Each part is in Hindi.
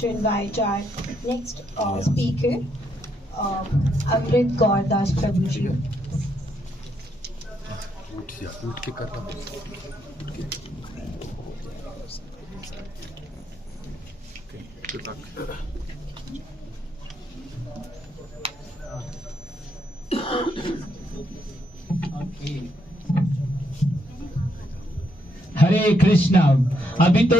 to invite our next speaker, Amrit Kaur Das Prabhu ji. उठ के करना हरे कृष्णा। अभी तो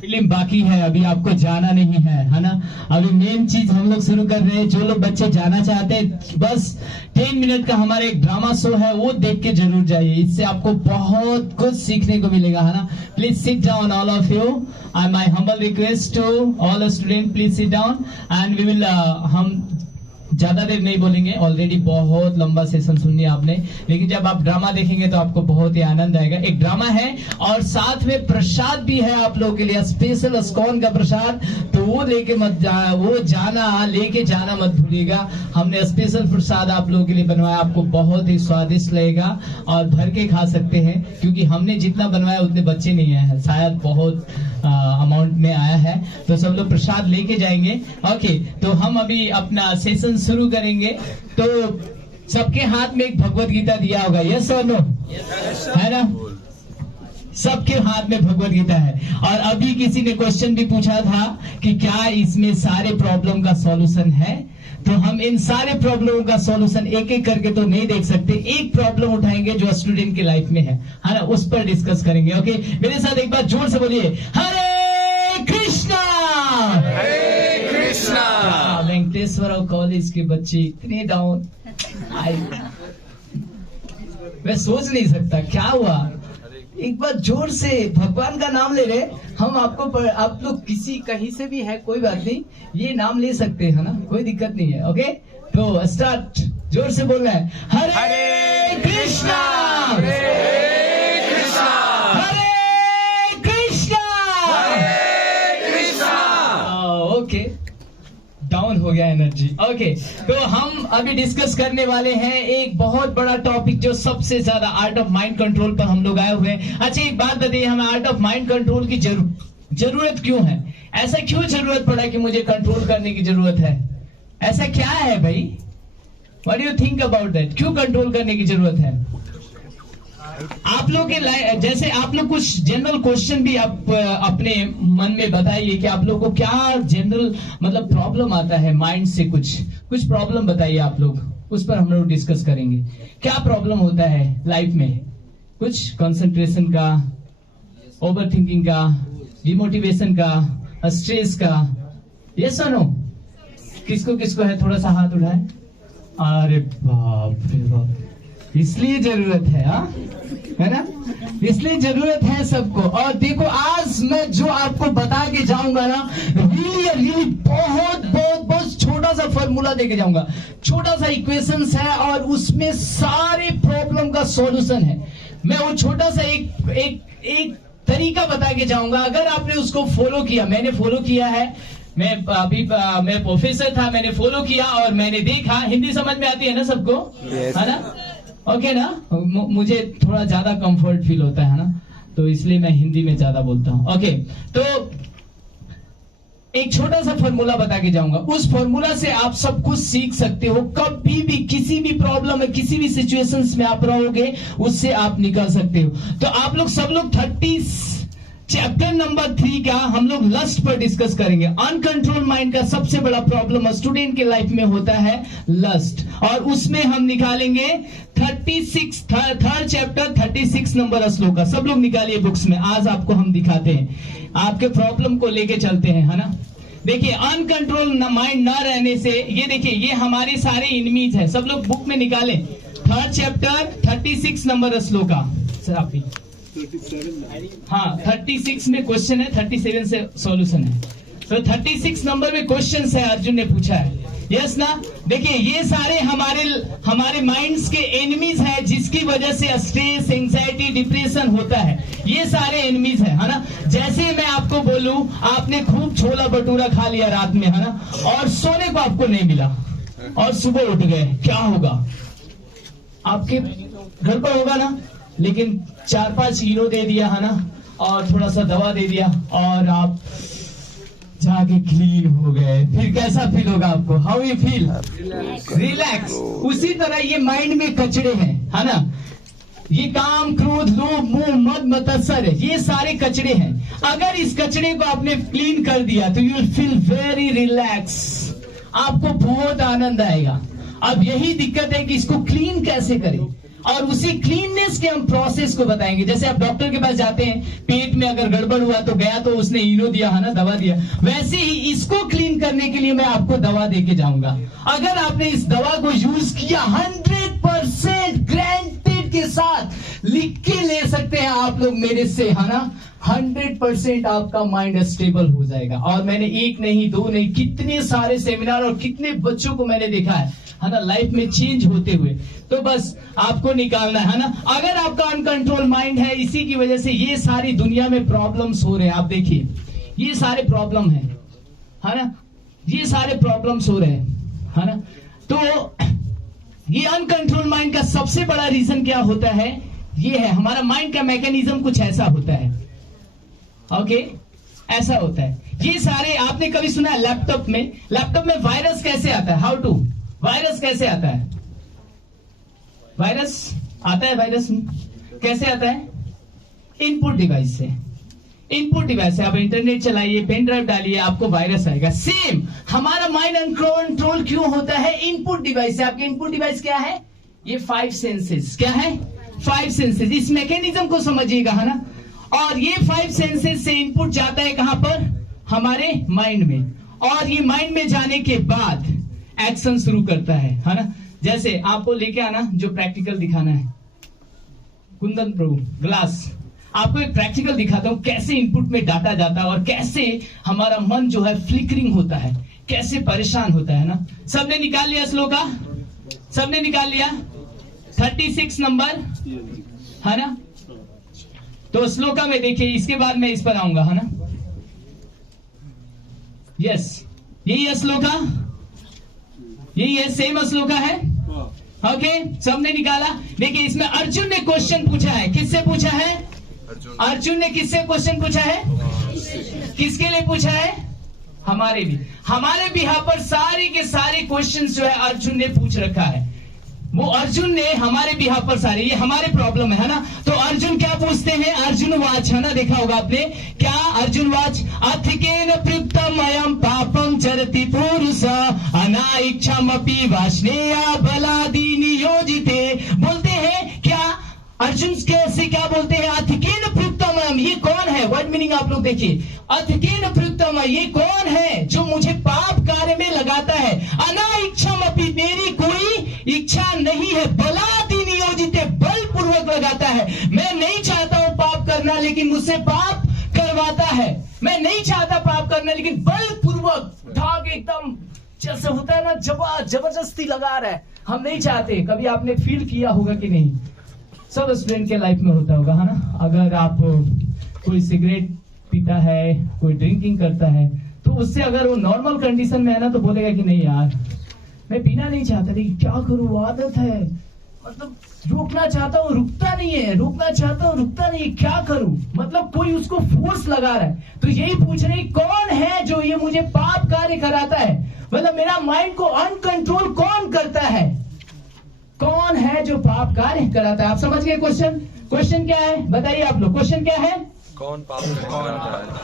फिल्म बाकी है, अभी आपको जाना नहीं है ना। अभी मेन चीज हम लोग शुरू कर रहे हैं। जो लोग बच्चे जाना चाहते हैं, बस 10 मिनट का हमारा एक ड्रामा शो है, वो देख के जरूर जाइए। इससे आपको बहुत कुछ सीखने को मिलेगा, है ना। Please sit down all of you, and my humble request to all student, please sit down and we will हम ज्यादा देर नहीं बोलेंगे, ऑलरेडी बहुत लंबा सेशन सुनिए आपने, लेकिन जब आप ड्रामा देखेंगे तो आपको बहुत ही आनंद आएगा। एक ड्रामा है और साथ में प्रसाद भी है आप लोगों के लिए, स्पेशल इस्कॉन का प्रसाद, तो वो लेके मत लेके जाना मत भूलिएगा। हमने स्पेशल प्रसाद आप लोगों के लिए बनवाया, आपको बहुत ही स्वादिष्ट लगेगा और भर के खा सकते हैं, क्योंकि हमने जितना बनवाया उतने बच्चे नहीं आए हैं, शायद बहुत अमाउंट में आया है, तो सब लोग प्रसाद लेके जाएंगे। ओके, तो हम अभी अपना सेशन शुरू करेंगे। तो सबके हाथ में एक भगवत गीता दिया होगा, यस और नो, है ना। सबके हाथ में भगवत गीता है। और अभी किसी ने क्वेश्चन भी पूछा था कि क्या इसमें सारे प्रॉब्लम का सॉल्यूशन है, तो हम इन सारे प्रॉब्लमों का सॉल्यूशन एक एक करके तो नहीं देख सकते। एक प्रॉब्लम उठाएंगे जो स्टूडेंट की लाइफ में है ना, उस पर डिस्कस करेंगे। ओके, मेरे साथ एक बार जोर से बोलिए, हरे कृष्णा। हरे कृष्णा। वेंकटेश्वर कॉलेज के बच्चे इतने डाउन, मैं सोच नहीं सकता क्या हुआ। एक बार जोर से भगवान का नाम ले रहे हम, आपको आप लोग किसी कहीं से भी है, कोई बात नहीं, ये नाम ले सकते हैं ना, कोई दिक्कत नहीं है। ओके, तो स्टार्ट, जोर से बोलना है, हरे कृष्णा, हरे कृष्णा, हरे कृष्णा, हरे कृष्णा। ओके, डाउन हो गया एनर्जी। ओके, तो हम अभी डिस्कस करने वाले हैं एक बहुत बड़ा टॉपिक, जो सबसे ज्यादा आर्ट ऑफ माइंड कंट्रोल पर हम लोग आए हुए हैं। अच्छा, एक बात बताइए, हमें आर्ट ऑफ माइंड कंट्रोल की जरूरत क्यों है? ऐसा क्यों जरूरत पड़ा कि मुझे कंट्रोल करने की जरूरत है? ऐसा क्या है भाई? What do you think about that? क्यों कंट्रोल करने की जरूरत है? आप लोग के जैसे आप लोग कुछ जनरल क्वेश्चन भी आप अपने मन में बताइए कि आप लोग को क्या जनरल मतलब प्रॉब्लम आता है माइंड से, कुछ प्रॉब्लम बताइए आप लोग, उस पर हम लोग डिस्कस करेंगे। क्या प्रॉब्लम होता है लाइफ में? कुछ कंसंट्रेशन का, ओवर थिंकिंग का, डिमोटिवेशन का, स्ट्रेस का, यस और नो? किसको किसको है? थोड़ा सा हाथ उठाए। अरे बाप रे बाप, इसलिए जरूरत है, हाँ, है ना, इसलिए जरूरत है सबको। और देखो, आज मैं जो आपको बता के जाऊंगा ना, रियली बहुत बहुत बहुत छोटा सा फॉर्मूला देके जाऊंगा, छोटा सा इक्वेशंस है और उसमें सारे प्रॉब्लम का सॉल्यूशन है। मैं वो छोटा सा एक तरीका बता के जाऊंगा, अगर आपने उसको फॉलो किया, मैंने फॉलो किया है, मैं प्रोफेसर था, मैंने फॉलो किया और मैंने देखा। हिंदी समझ में आती है ना सबको? yes. है ना? ओके ना, मुझे थोड़ा ज्यादा कंफर्ट फील होता है ना, तो इसलिए मैं हिंदी में ज्यादा बोलता हूँ। ओके, तो एक छोटा सा फॉर्मूला बता के जाऊंगा, उस फॉर्मूला से आप सब कुछ सीख सकते हो। कभी भी किसी भी प्रॉब्लम में, किसी भी सिचुएशंस में आप रहोगे, उससे आप निकल सकते हो। तो आप लोग सब लोग 30 चैप्टर नंबर 3 का हम लोग लस्ट पर डिस्कस करेंगे। अनकंट्रोल माइंड का सबसे बड़ा प्रॉब्लम स्टूडेंट के लाइफ में होता है लस्ट, और उसमें हम निकालेंगे 36 थर्ड चैप्टर 36 नंबर श्लोक का। सब लोग निकालिए बुक्स में, आज आपको हम दिखाते हैं, आपके प्रॉब्लम को लेके चलते हैं, है ना। देखिए, अनकंट्रोल माइंड ना रहने से, ये देखिए, ये हमारे सारे एनिमीज है। सब लोग बुक में निकालें, थर्ड चैप्टर 36 नंबर श्लोक का। सर आप भी, हाँ, 36 में क्वेश्चन है, 37 से सॉल्यूशन है। तो 36 नंबर में क्वेश्चन है, अर्जुन ने पूछा है, यस ना। देखिए, ये सारे हमारे माइंड्स के एनिमीज है, जिसकी वजह से स्ट्रेस, एंजाइटी, डिप्रेशन होता है। ये सारे एनिमीज है ना। जैसे मैं आपको बोलूं, आपने खूब छोला भटूरा खा लिया रात में, है ना, और सोने को आपको नहीं मिला और सुबह उठ गए, क्या होगा? आपके घर पर होगा ना, लेकिन 4-5 हीरो दे दिया, है ना, और थोड़ा सा दवा दे दिया, और आप जाके क्लीन हो गए, फिर कैसा फील होगा आपको? How you feel? रिलैक्स। उसी तरह ये माइंड में कचड़े हैं, है ना? ये काम, क्रोध, लोभ, मोह, मद, मत्सर, ये सारे कचड़े हैं। अगर इस कचड़े को आपने क्लीन कर दिया तो you will feel very relax, आपको बहुत आनंद आएगा। अब यही दिक्कत है कि इसको क्लीन कैसे करें, और उसी क्लीननेस के हम प्रोसेस को बताएंगे। जैसे आप डॉक्टर के पास जाते हैं, पेट में अगर गड़बड़ हुआ तो गया तो उसने इनो दिया, है ना, दवा दिया। वैसे ही इसको क्लीन करने के लिए मैं आपको दवा देके जाऊंगा। अगर आपने इस दवा को यूज किया 100% ग्रांटेड के साथ लिख के ले सकते हैं आप लोग मेरे से, है ना, 100% आपका माइंड स्टेबल हो जाएगा। और मैंने एक नहीं, दो नहीं, कितने सारे सेमिनार और कितने बच्चों को मैंने देखा है ना, लाइफ में चेंज होते हुए। तो बस आपको निकालना है ना। अगर आपका अनकंट्रोल माइंड है, इसी की वजह से ये सारी दुनिया में प्रॉब्लम्स हो रहे हैं। आप देखिए, ये सारे प्रॉब्लम है ना, ये सारे प्रॉब्लम्स हो रहे हैं, है ना। तो ये अनकंट्रोल माइंड का सबसे बड़ा रीजन क्या होता है? ये है, हमारा माइंड का मैकेनिज्म कुछ ऐसा होता है। ओके, ऐसा होता है। ये सारे आपने कभी सुना है लैपटॉप में वायरस कैसे आता है? हाउ टू, वायरस कैसे आता है? वायरस आता है, वायरस कैसे आता है? इनपुट डिवाइस से। इनपुट डिवाइस से आप इंटरनेट चलाइए, पेन ड्राइव डालिए, आपको वायरस आएगा। सेम हमारा माइंड अनकंट्रोल क्यों होता है? इनपुट डिवाइस से। आपके इनपुट डिवाइस क्या है? ये 5 सेंसेस। क्या है? 5 सेंसेस। इस मैकेनिज्म को समझिएगा, है ना। और ये 5 सेंसेस से इनपुट जाता है कहां पर? हमारे माइंड में। और ये माइंड में जाने के बाद एक्शन शुरू करता है ना। जैसे आपको लेके आना, जो प्रैक्टिकल दिखाना है, कुंदन प्रभु ग्लास, आपको एक प्रैक्टिकल दिखाता हूं कैसे इनपुट में डाटा जाता है और कैसे हमारा मन जो है फ्लिकरिंग होता है, कैसे परेशान होता है ना। सबने निकाल लिया श्लोका? सबने निकाल लिया? 36 नंबर, है ना। तो श्लोका में देखिए, इसके बाद मैं इस पर आऊंगा, है ना। यस, यही है श्लोका, यही है, सेम श्लोका है। ओके, सबने निकाला। देखिए, इसमें अर्जुन ने क्वेश्चन पूछा है। किससे पूछा है? अर्जुन ने किससे क्वेश्चन पूछा है? किसके लिए पूछा है? हमारे बिहार पर सारे के सारे क्वेश्चन जो है अर्जुन ने पूछ रखा है। वो अर्जुन ने हमारे बिहार पर सारे, ये हमारे प्रॉब्लम है ना। तो अर्जुन क्या पूछते हैं? अर्जुन वाच, है ना, देखा होगा आपने। क्या अर्जुन वाच? अथिकेन पृप्तम अयम पापम चरति पुरुष अनाइच्छमपि वाष्णेया बलादि नियोजिते। बोलते हैं क्या अर्जुन कैसे, क्या बोलते हैं? अथिकेन पृप्तम, ये कौन है? वर्ड मीनिंग आप लोग देखिए। अथिकेन पृप्तम, ये कौन है जो मुझे पाप कार्य में लगाता है? अनाइच्छमपि, मेरी कोई इच्छा नहीं है। बलादि नियोजिते, बलपूर्वक लगाता है। मैं नहीं चाहता हूं पाप करना, लेकिन मुझसे पाप करवाता है। मैं नहीं चाहता पाप करना, लेकिन बलपूर्वक, धाग एकदम जैसे होता है ना, जबरदस्ती लगा रहा है। हम नहीं चाहते। कभी आपने फील किया होगा कि नहीं? सब स्टूडेंट के लाइफ में होता होगा, है ना। अगर आप कोई सिगरेट पीता है, कोई ड्रिंकिंग करता है, तो उससे अगर वो नॉर्मल कंडीशन में है ना, तो बोलेगा कि नहीं यार, मैं पीना नहीं चाहता, लेकिन क्या करूं, आदत है। मतलब रोकना चाहता हूँ, रुकता नहीं है, रोकना चाहता हूँ, रुकता नहीं है, क्या करूं? मतलब कोई उसको फोर्स लगा रहा है। तो यही पूछ रहे, कौन है जो ये मुझे पाप कार्य कराता है? मतलब मेरा माइंड को अनकंट्रोल कौन करता है? कौन है जो पाप कार्य कराता है? आप समझ गए क्वेश्चन? क्वेश्चन क्या है बताइए आप लोग, क्वेश्चन क्या है? कौन पाप करता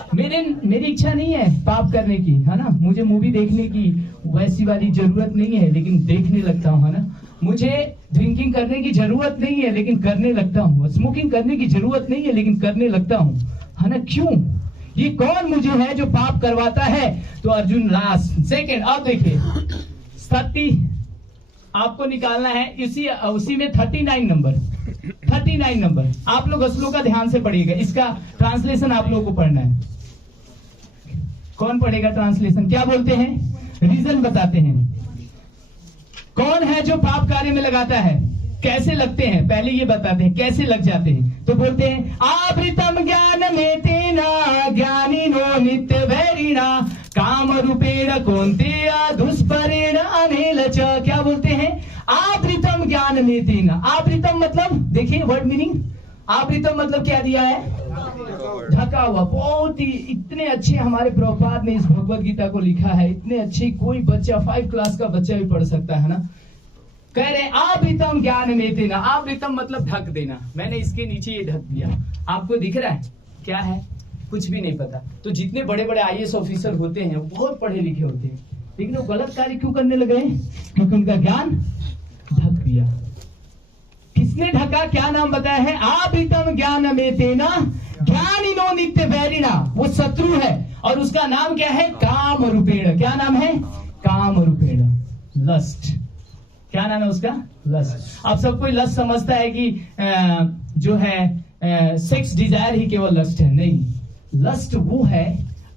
है? मेरी इच्छा नहीं है पाप करने की, है ना। मुझे मूवी देखने की वैसी वाली जरूरत नहीं है, लेकिन देखने लगता हूँ, है ना। मुझे ड्रिंकिंग करने की जरूरत नहीं है, लेकिन करने लगता हूँ। स्मोकिंग करने की जरूरत नहीं है, लेकिन करने लगता हूँ, है ना। क्यों? ये कौन मुझे है जो पाप करवाता है? तो अर्जुन लास्ट सेकेंड। अब देखिए 30 आपको निकालना है, उसी में 39 नंबर आप लोग श्लोक का ध्यान से पढ़िएगा। इसका ट्रांसलेशन आप लोगों को पढ़ना है। कौन पढ़ेगा ट्रांसलेशन? क्या बोलते हैं? रीजन बताते हैं। कौन है जो पाप कार्य में लगाता है? कैसे लगते हैं? पहले ये बताते हैं कैसे लग जाते हैं। तो बोलते हैं, आवृतम ज्ञान में तेना ज्ञानिनो नित्य वैरिणा काम रूपेण कौन्तेय दुष्परेण अनेल च। क्या बोलते हैं? आवृतम ज्ञान में तेना। आवृतम मतलब देखिए वर्ड मीनिंग, आवृतम मतलब क्या दिया है? ढका हुआ। बहुत ही इतने अच्छे हमारे प्रभुपाद ने इस भगवत गीता को लिखा है, इतने अच्छे कोई बच्चा 5 क्लास का बच्चा भी पढ़ सकता है ना। कह रहे आवृतम ज्ञान में देना। आवृतम मतलब ढक देना। मैंने इसके नीचे ये ढक दिया। आपको दिख रहा है क्या है? कुछ भी नहीं पता। तो जितने बड़े बड़े IAS ऑफिसर होते हैं वो बहुत पढ़े लिखे होते हैं, लेकिन वो गलत कार्य क्यों करने लगे? क्योंकि उनका ज्ञान ढक दिया। किसने ढका? क्या नाम बताया है? आवृतम ज्ञान में तेना ज्ञानिनो नित्य वैरिणा। वो शत्रु है और उसका नाम क्या है? काम रूपेण। क्या नाम है? काम रूपेण, लस्ट। क्या नाम है उसका? लस्ट। अब सब कोई लस्ट समझता है कि जो है सेक्स डिजायर ही केवल लस्ट है। नहीं, लस्ट वो है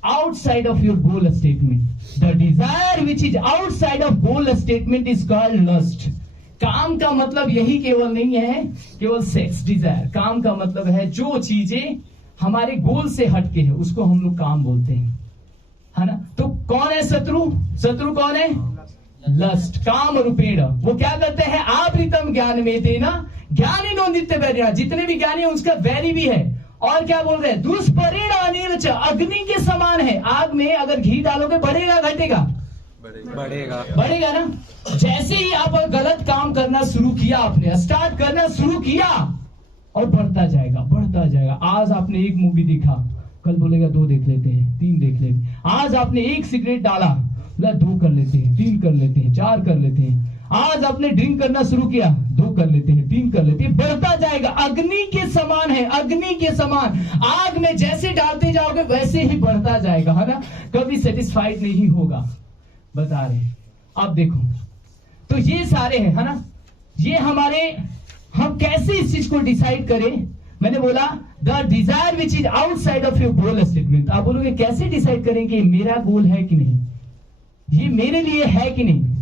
outside of your goal statement. The desire which is outside of goal statement is called lust. काम का मतलब यही केवल नहीं है केवल सेक्स डिजायर। काम का मतलब है जो चीजें हमारे गोल से हटके है उसको हम लोग काम बोलते हैं, है ना। तो कौन है शत्रु? शत्रु कौन है? लस्ट। काम रूपेण वो क्या करते हैं? आवृतम ज्ञान में देना ज्ञानिनो नित्य वैरिणा। जितने भी ज्ञानी है उसका वैरी भी है। और क्या बोल रहे हैं? दुष्परिणाम अग्नि के समान है। आग में अगर घी डालोगे बढ़ेगा घटेगा? बढ़ेगा ना। जैसे ही आप गलत काम करना शुरू किया, आपने स्टार्ट करना शुरू किया और बढ़ता जाएगा बढ़ता जाएगा। आज आपने एक मूवी देखा, कल बोलेगा 2 देख लेते हैं, 3 देख लेते हैं। आज आपने एक सिगरेट डाला, 2 कर लेते हैं, 3 कर लेते हैं, 4 कर लेते हैं। आज आपने ड्रिंक करना शुरू किया, 2 कर लेते हैं, 3 कर लेते हैं, बढ़ता जाएगा। अग्नि के समान है, अग्नि के समान। आग में जैसे डालते जाओगे वैसे ही बढ़ता जाएगा, है ना। कभी सेटिस्फाइड नहीं होगा, बता रहे। अब देखो, तो ये सारे हैं, है ना। ये हमारे, हम कैसे इस चीज को डिसाइड करें? मैंने बोला the desire which is outside of your goal statement. आप बोलोगे कैसे डिसाइड करें कि मेरा गोल है कि नहीं, ये मेरे लिए है कि नहीं?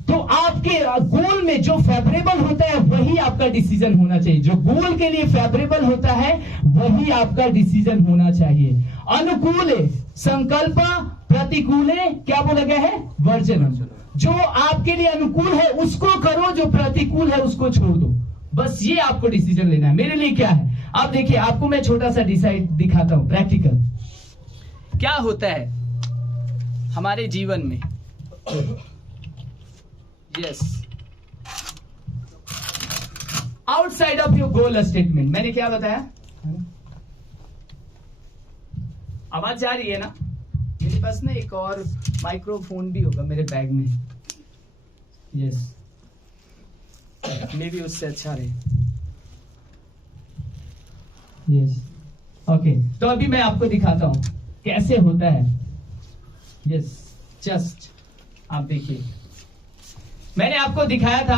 तो आपके गोल में जो फेवरेबल होता है वही आपका डिसीजन होना चाहिए। जो गोल के लिए फेवरेबल होता है वही आपका डिसीजन होना चाहिए। अनुकूल संकल्प, प्रतिकूल क्या बोला गया है? वर्जन। जो आपके लिए अनुकूल है उसको करो, जो प्रतिकूल है उसको छोड़ दो। बस ये आपको डिसीजन लेना है। मेरे लिए क्या है? आप देखिए, आपको मैं छोटा सा डिसाइड दिखाता हूं, प्रैक्टिकल। क्या होता है हमारे जीवन में? Yes, outside of your goal statement. मैंने क्या बताया? आवाज जा रही है ना? मेरे पास ना एक और माइक्रोफोन भी होगा मेरे बैग में। यस, मे भी उससे अच्छा रहे। Yes, okay. तो अभी मैं आपको दिखाता हूं कैसे होता है। यस, जस्ट आप देखिए, मैंने आपको दिखाया था।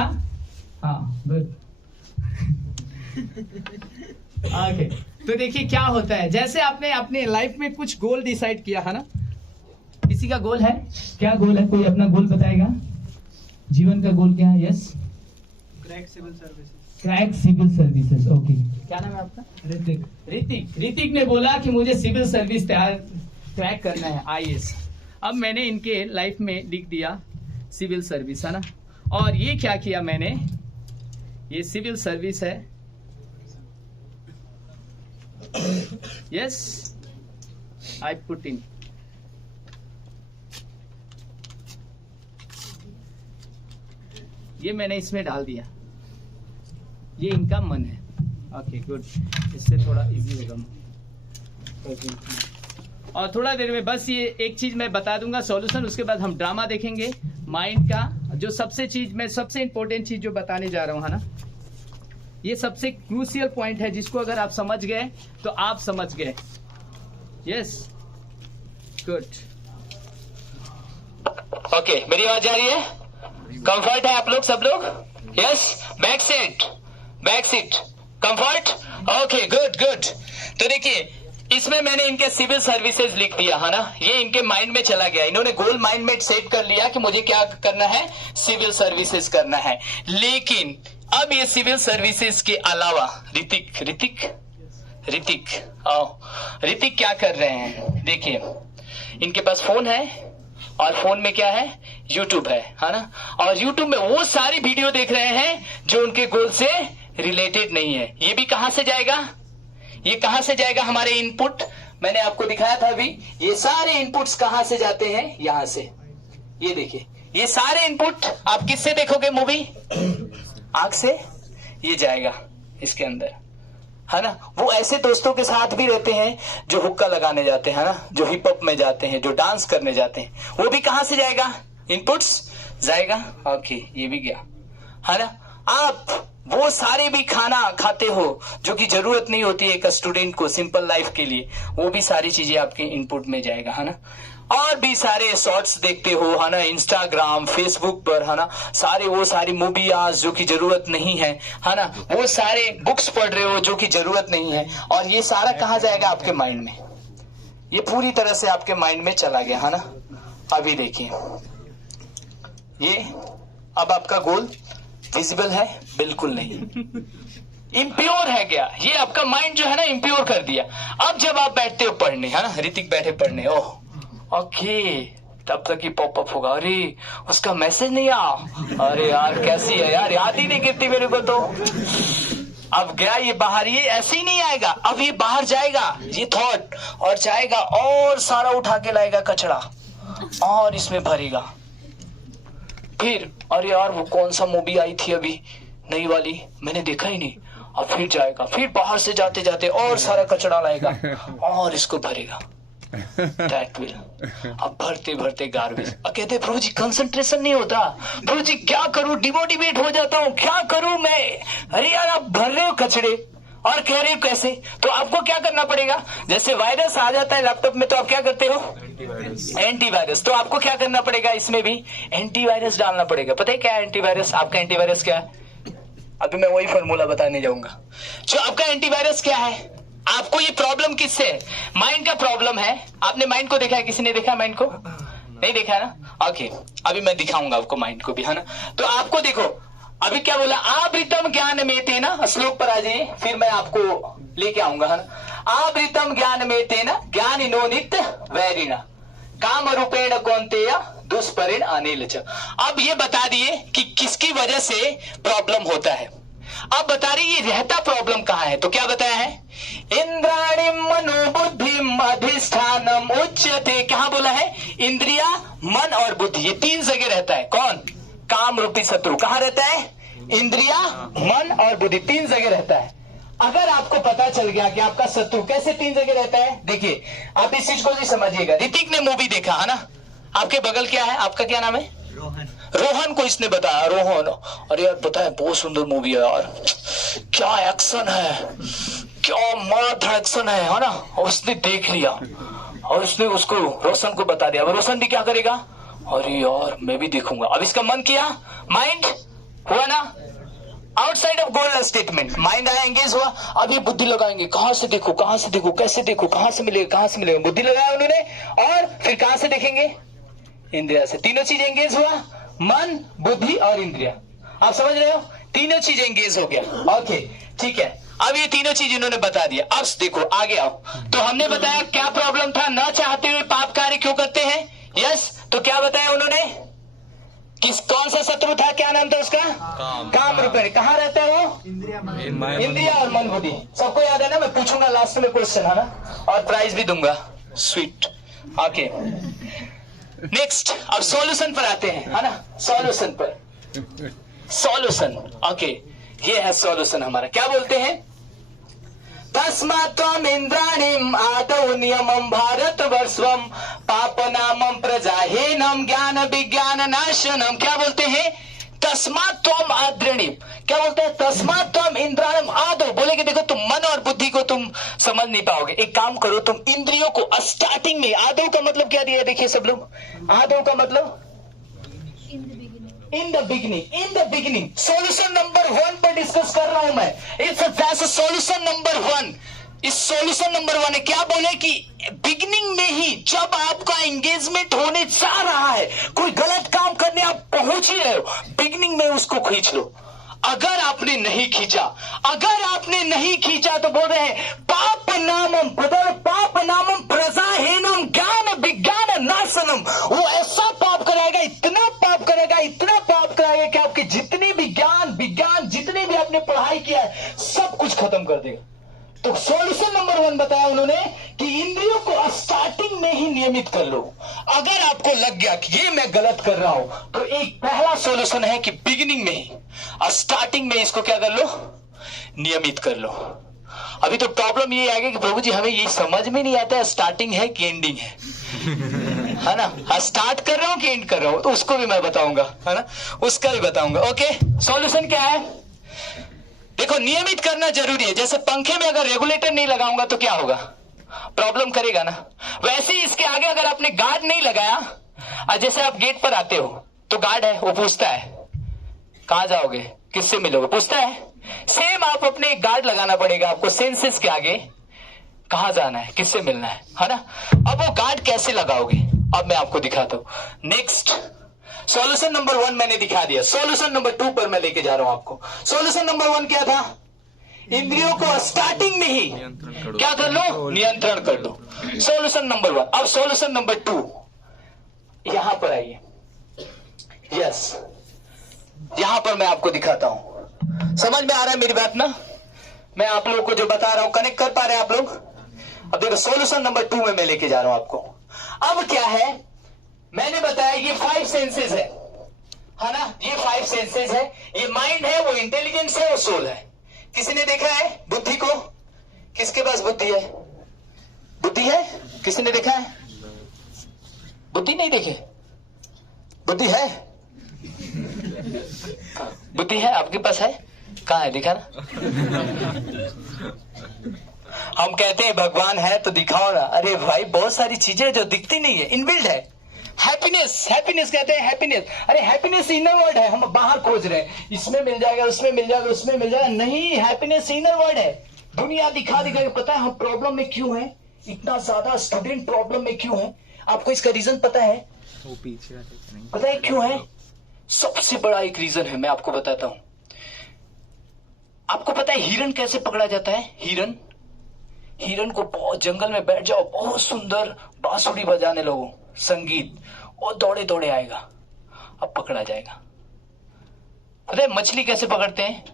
हाँ, गुड। ओके, तो देखिए क्या होता है। जैसे आपने अपने लाइफ में कुछ गोल डिसाइड किया है ना। किसी का गोल है? क्या गोल है? कोई अपना गोल बताएगा? जीवन का गोल क्या है? Yes, crack civil services. Crack civil services. Okay, क्या नाम है आपका? ऋतिक। ऋतिक ने बोला कि मुझे सिविल सर्विस क्रैक करना है, IAS। अब मैंने इनके लाइफ में लिख दिया सिविल सर्विस, है ना। और ये क्या किया मैंने, ये सिविल सर्विस है। Yes, I put in. ये मैंने इसमें डाल दिया, ये इनका मन है। Okay, good. इससे थोड़ा इजी होगा। और थोड़ा देर में बस ये एक चीज मैं बता दूंगा सॉल्यूशन, उसके बाद हम ड्रामा देखेंगे माइंड का। जो सबसे इंपॉर्टेंट चीज जो बताने जा रहा हूं, है ना, ये सबसे क्रूशियल पॉइंट है जिसको अगर आप समझ गए तो आप समझ गए। Yes, good. ओके, मेरी आवाज आ रही है? कंफर्ट है आप लोग, सब लोग? Yes, back seat comfort. Okay, good. तो देखिए, इसमें मैंने इनके सिविल सर्विसेज लिख दिया, है ना। ये इनके माइंड में चला गया, इन्होंने गोल माइंड में सेट कर लिया कि मुझे क्या करना है, सिविल सर्विसेज करना है। लेकिन अब ये सिविल सर्विसेज के अलावा ऋतिक क्या कर रहे हैं? देखिए, इनके पास फोन है और फोन में क्या है? यूट्यूब है ना। और यूट्यूब में वो सारी वीडियो देख रहे हैं जो उनके गोल से रिलेटेड नहीं है। ये भी कहां से जाएगा, ये कहां से जाएगा, हमारे इनपुट, मैंने आपको दिखाया था अभी, ये सारे इनपुट्स कहां से जाते हैं, यहां से। ये देखिए, ये सारे इनपुट आप किससे देखोगे मूवी, आंख से, ये जाएगा इसके अंदर, है ना। वो ऐसे दोस्तों के साथ भी रहते हैं जो हुक्का लगाने जाते हैं ना, जो हिप हॉप में जाते हैं, जो डांस करने जाते हैं, वो भी कहां से जाएगा, इनपुट्स जाएगा। ओके, ये भी गया, है ना। आप वो सारे भी खाना खाते हो जो कि जरूरत नहीं होती है एक स्टूडेंट को सिंपल लाइफ के लिए, वो भी सारी चीजें आपके इनपुट में जाएगा, है ना। और भी सारे शॉर्ट्स देखते हो, है ना, इंस्टाग्राम, फेसबुक पर, है ना, सारे वो सारी मूवीज जो कि जरूरत नहीं है ना, वो सारे बुक्स पढ़ रहे हो जो कि जरूरत नहीं है, और ये सारा कहाँ जाएगा, आपके माइंड में। ये पूरी तरह से आपके माइंड में चला गया, है ना। अभी देखिए, ये अब आपका गोल विजिबल है, बिल्कुल नहीं, इम्प्योर है क्या, ये आपका माइंड जो है ना इम्प्योर कर दिया। अब जब आप बैठते हो पढ़ने, है ना, ऋतिक बैठे पढ़ने, ओह ओके, तब तक ही पॉपअप होगा, अरे उसका मैसेज नहीं आया, अरे यार कैसी है यार, याद ही नहीं करती मेरे को तो। अब गया ये बाहर, ये ऐसे ही नहीं आएगा, अब ये बाहर जाएगा, ये थॉट, और जाएगा और सारा उठा के लाएगा कचरा और इसमें भरेगा। फिर अरे यार वो कौन सा मूवी आई थी अभी नई वाली, मैंने देखा ही नहीं, अब फिर जाएगा, फिर बाहर से जाते जाते और सारा कचरा लाएगा और इसको भरेगा। That will. अब भरते भरते गार्बेज। अब कहते प्रभु जी कंसंट्रेशन नहीं होता, प्रभु जी क्या करूं, डिमोटिवेट हो जाता हूं, क्या करूं मैं। अरे यार आप भर रहे हो कचड़े और कह रहे हो कैसे, तो आपको क्या करना पड़ेगा, जैसे वायरस आ जाता है लैपटॉप में तो आप क्या करते हो, एंटीवायरस। तो आपको क्या करना पड़ेगा, इसमें भी एंटीवायरस डालना पड़ेगा। पता है क्या है एंटीवायरस, आपका एंटीवायरस क्या है, अभी मैं वही फॉर्मूला बताने जाऊंगा। जो आपका एंटीवायरस क्या है, आपको ये प्रॉब्लम किससे है, माइंड का प्रॉब्लम है। आपने माइंड को देखा है, किसी ने देखा माइंड को, नहीं देखा है ना। ओके, अभी मैं दिखाऊंगा आपको माइंड को भी, है ना। तो आपको देखो अभी क्या बोला, आवृतम ज्ञान में तेना, श्लोक पर आ जाइए, फिर मैं आपको लेके आऊंगा, है ना। आवृतम ज्ञान में तेना ज्ञानिनो नित्य वैरिणा काम रूपेण कौन्तेय दुष्परिण अनिल च। अब ये बता दिए कि किसकी वजह से प्रॉब्लम होता है। अब बता रही ये रहता प्रॉब्लम कहाँ है, तो क्या बताया है, इंद्राणिम मनोबुद्धिम अधिष्ठानम उच्यते। कहाँ बोला है, इंद्रिया, मन और बुद्धि, ये तीन जगह रहता है। कौन, काम रूपी शत्रु कहाँ रहता है, इंद्रिया, मन और बुद्धि, तीन जगह रहता है। अगर आपको पता चल गया कि आपका शत्रु कैसे तीन जगह रहता है, देखिए आप इस चीज को भी समझिएगा। ऋतिक ने मूवी देखा है ना, आपके बगल क्या है, आपका क्या नाम है, रोहन को इसने बताया, रोहन, अरे यार पता है बहुत सुंदर मूवी है यार, क्या एक्शन है, क्या मार्थ एक्शन है ना। और उसने देख लिया और उसने उसको रोशन को बता दिया। अब रोशन भी क्या करेगा, अरे यार मैं भी देखूंगा। अब इसका मन किया, माइंड हुआ ना, outside of goal statement, mind आया, एंगेज हुआ। अब ये बुद्धि लगाएंगे, कहां से देखो, कहां से देखो, कैसे देखो, कहां से मिलेगा, कहां से मिलेगा, बुद्धि लगाया उन्होंने। और फिर कहां से देखेंगे, इंद्रिया से। तीनों चीज एंगेज हुआ, मन, बुद्धि और इंद्रिया। आप समझ रहे हो, तीनों चीज एंगेज हो गया। ओके ठीक है, अब ये तीनों चीज इन्होंने बता दिया। अब देखो आगे आओ। तो हमने बताया क्या प्रॉब्लम था, न चाहते हुए पाप कार्य क्यों करते हैं, यस। तो क्या बताया उन्होंने, किस कौन सा शत्रु था, क्या नाम था उसका, काम रूपे। कहाँ रहता है वो, इंद्रिया और मन बुद्धि। सबको याद है ना, मैं पूछूंगा लास्ट में क्वेश्चन, है ना, और प्राइज भी दूंगा, स्वीट। ओके नेक्स्ट, अब सॉल्यूशन पर आते हैं, है ना, सॉल्यूशन पर। सॉल्यूशन, ओके ये है सॉल्यूशन हमारा। क्या बोलते हैं, तस्मात् त्वम् इंद्राणिम् आदौ नियमं भारतवर्षं पापनामं प्रजाहीनम ज्ञान विज्ञान नाशनम। क्या बोलते हैं, तस्मात् त्वम् आद्रणिम, क्या बोलते हैं, तस्मात् त्वम् इंद्राणिम् आदौ। बोले कि देखो तुम मन और बुद्धि को तुम समझ नहीं पाओगे, एक काम करो, तुम इंद्रियों को स्टार्टिंग में, आदौ का मतलब क्या दिया, देखिए सब लोग, आदौ का मतलब in the beginning. Solution number 1 पर डिस्कस कर रहा हूं मैं, इट्स सॉल्यूशन नंबर 1। इस सॉल्यूशन नंबर 1 है, क्या बोले कि बिगिनिंग में ही जब आपका एंगेजमेंट होने जा रहा है, कोई गलत काम करने आप पहुंच ही रहे हो, बिगिनिंग में उसको खींच लो। अगर आपने नहीं खींचा तो बोल रहे हैं पाप नामम प्रजाहीनम ज्ञान विज्ञान नाशनम। वो ऐसा पाप कराएगा, इतना पाप कराएगा कि आपके जितने भी ज्ञान जितने भी आपने पढ़ाई किया है, सब कुछ खत्म कर देगा। तो सॉल्यूशन नंबर 1 बताया उन्होंने कि इंद्रियों को स्टार्टिंग में ही नियमित कर लो। अगर आपको लग गया कि ये मैं गलत कर रहा हूं, तो एक पहला सॉल्यूशन है कि बिगिनिंग में ही, स्टार्टिंग में इसको क्या कर लो, नियमित कर लो। अभी तो प्रॉब्लम ये आ गई कि प्रभु जी हमें ये समझ में नहीं आता है स्टार्टिंग है कि एंडिंग है ना, स्टार्ट कर रहा हूं कि एंड कर रहा हूं, तो उसको भी मैं बताऊंगा, है ना, उसका भी बताऊंगा। ओके, सॉल्यूशन क्या है? देखो, नियमित करना जरूरी है। जैसे पंखे में अगर रेगुलेटर नहीं लगाऊंगा तो क्या होगा, प्रॉब्लम करेगा ना। वैसे ही इसके आगे अगर आपने गार्ड नहीं लगाया, और जैसे आप गेट पर आते हो तो गार्ड है, वो पूछता है कहां जाओगे, किससे मिलोगे, पूछता है। सेम आप अपने एक गार्ड लगाना पड़ेगा आपको सेंसेस के आगे, कहां जाना है, किससे मिलना है ना। अब वो गार्ड कैसे लगाओगे, अब मैं आपको दिखाता हूं। नेक्स्ट, सॉल्यूशन नंबर 1 मैंने दिखा दिया। सॉल्यूशन नंबर 2 पर मैं लेके जा रहा हूं आपको। सॉल्यूशन नंबर 1 क्या था? इंद्रियों को स्टार्टिंग में ही क्या कर लो, नियंत्रण कर लो। Solution number 1। अब सॉल्यूशन नंबर 2, यहां पर आइए। यस, यहां पर मैं आपको दिखाता हूं। समझ में आ रहा है मेरी बात ना? मैं आप लोगों को जो बता रहा हूं कनेक्ट कर पा रहे हैं आप लोग? अब देखो, सॉल्यूशन नंबर 2 में मैं लेके जा रहा हूं आपको। अब क्या है, मैंने बताया ये 5 सेंसेस है ना, ये 5 सेंसेस है। ये माइंड है, वो इंटेलिजेंस है, वो सोल है। किसी ने देखा है बुद्धि को? किसके पास बुद्धि है? बुद्धि है? किसी ने देखा है? बुद्धि नहीं देखे? बुद्धि है? बुद्धि है आपके पास है? कहां है, दिखा ना। हम कहते हैं भगवान है तो दिखाओ ना। अरे भाई, बहुत सारी चीजें जो दिखती नहीं है, इनबिल्ड है। हैप्पीनेस, हैप्पीनेस कहते हैं हैप्पीनेस। अरे हैप्पीनेस इनर वर्ड है, हम बाहर खोज रहे हैं, इसमें मिल जाएगा, उसमें मिल जाएगा, उसमें मिल जाएगा। नहीं, हैप्पीनेस इनर वर्ड है। दुनिया दिखा दिखा के, पता है हम प्रॉब्लम में क्यों है, इतना ज्यादा स्टूडेंट प्रॉब्लम में क्यों है? आपको इसका रीजन पता है? वो पीछे पता है क्यों है? सबसे बड़ा एक रीजन है, मैं आपको बताता हूं। आपको पता है हिरन कैसे पकड़ा जाता है? हिरन को बहुत जंगल में बैठ जाओ, बहुत सुंदर बांसुरी बजाने लगो, संगीत, और दौड़े दौड़े आएगा, अब पकड़ा जाएगा। पता है मछली कैसे पकड़ते हैं?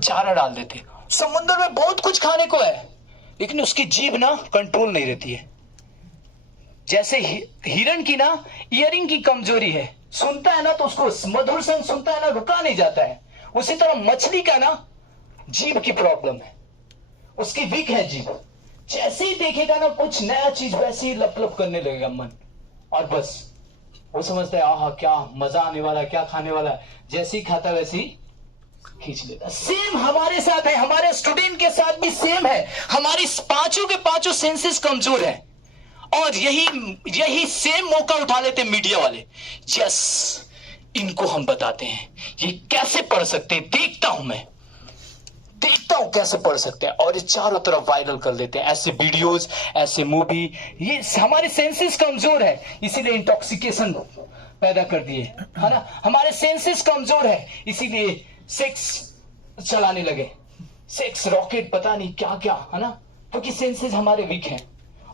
चारा डाल देते। समुद्र में बहुत कुछ खाने को है, लेकिन उसकी जीभ ना कंट्रोल नहीं रहती है। जैसे हिरन की ना इयरिंग की कमजोरी है, सुनता है ना तो उसको मधुर संग सुनता है ना, रुका नहीं जाता है। उसी तरह मछली का ना जीभ की प्रॉब्लम है, उसकी वीक है जीभ। जैसे ही देखेगा ना कुछ नया चीज, वैसे ही लप लप करने लगेगा मन, और बस वो समझता है आहा क्या मजा आने वाला, क्या खाने वाला है। जैसे ही खाता वैसे ही खींच लेता। सेम हमारे साथ है, हमारे स्टूडेंट के साथ भी सेम है। हमारी पांचों के पांचों सेंसेस कमजोर है, और यही सेम मौका उठा लेते मीडिया वाले। यस, इनको हम बताते हैं ये कैसे पढ़ सकते हैं। देखता हूं कैसे पढ़ सकते हैं, और ये चारों तरफ वायरल कर देते हैं ऐसे वीडियोस, ऐसे मूवी। ये हमारे सेंसेस कमजोर है, इसीलिए इंटॉक्सिकेशन पैदा कर दिए, है ना। हमारे सेंसेस कमजोर है, इसीलिए सेक्स चलाने लगे, सेक्स रॉकेट, पता नहीं क्या क्या, है ना, क्योंकि सेंसेस हमारे वीक हैं,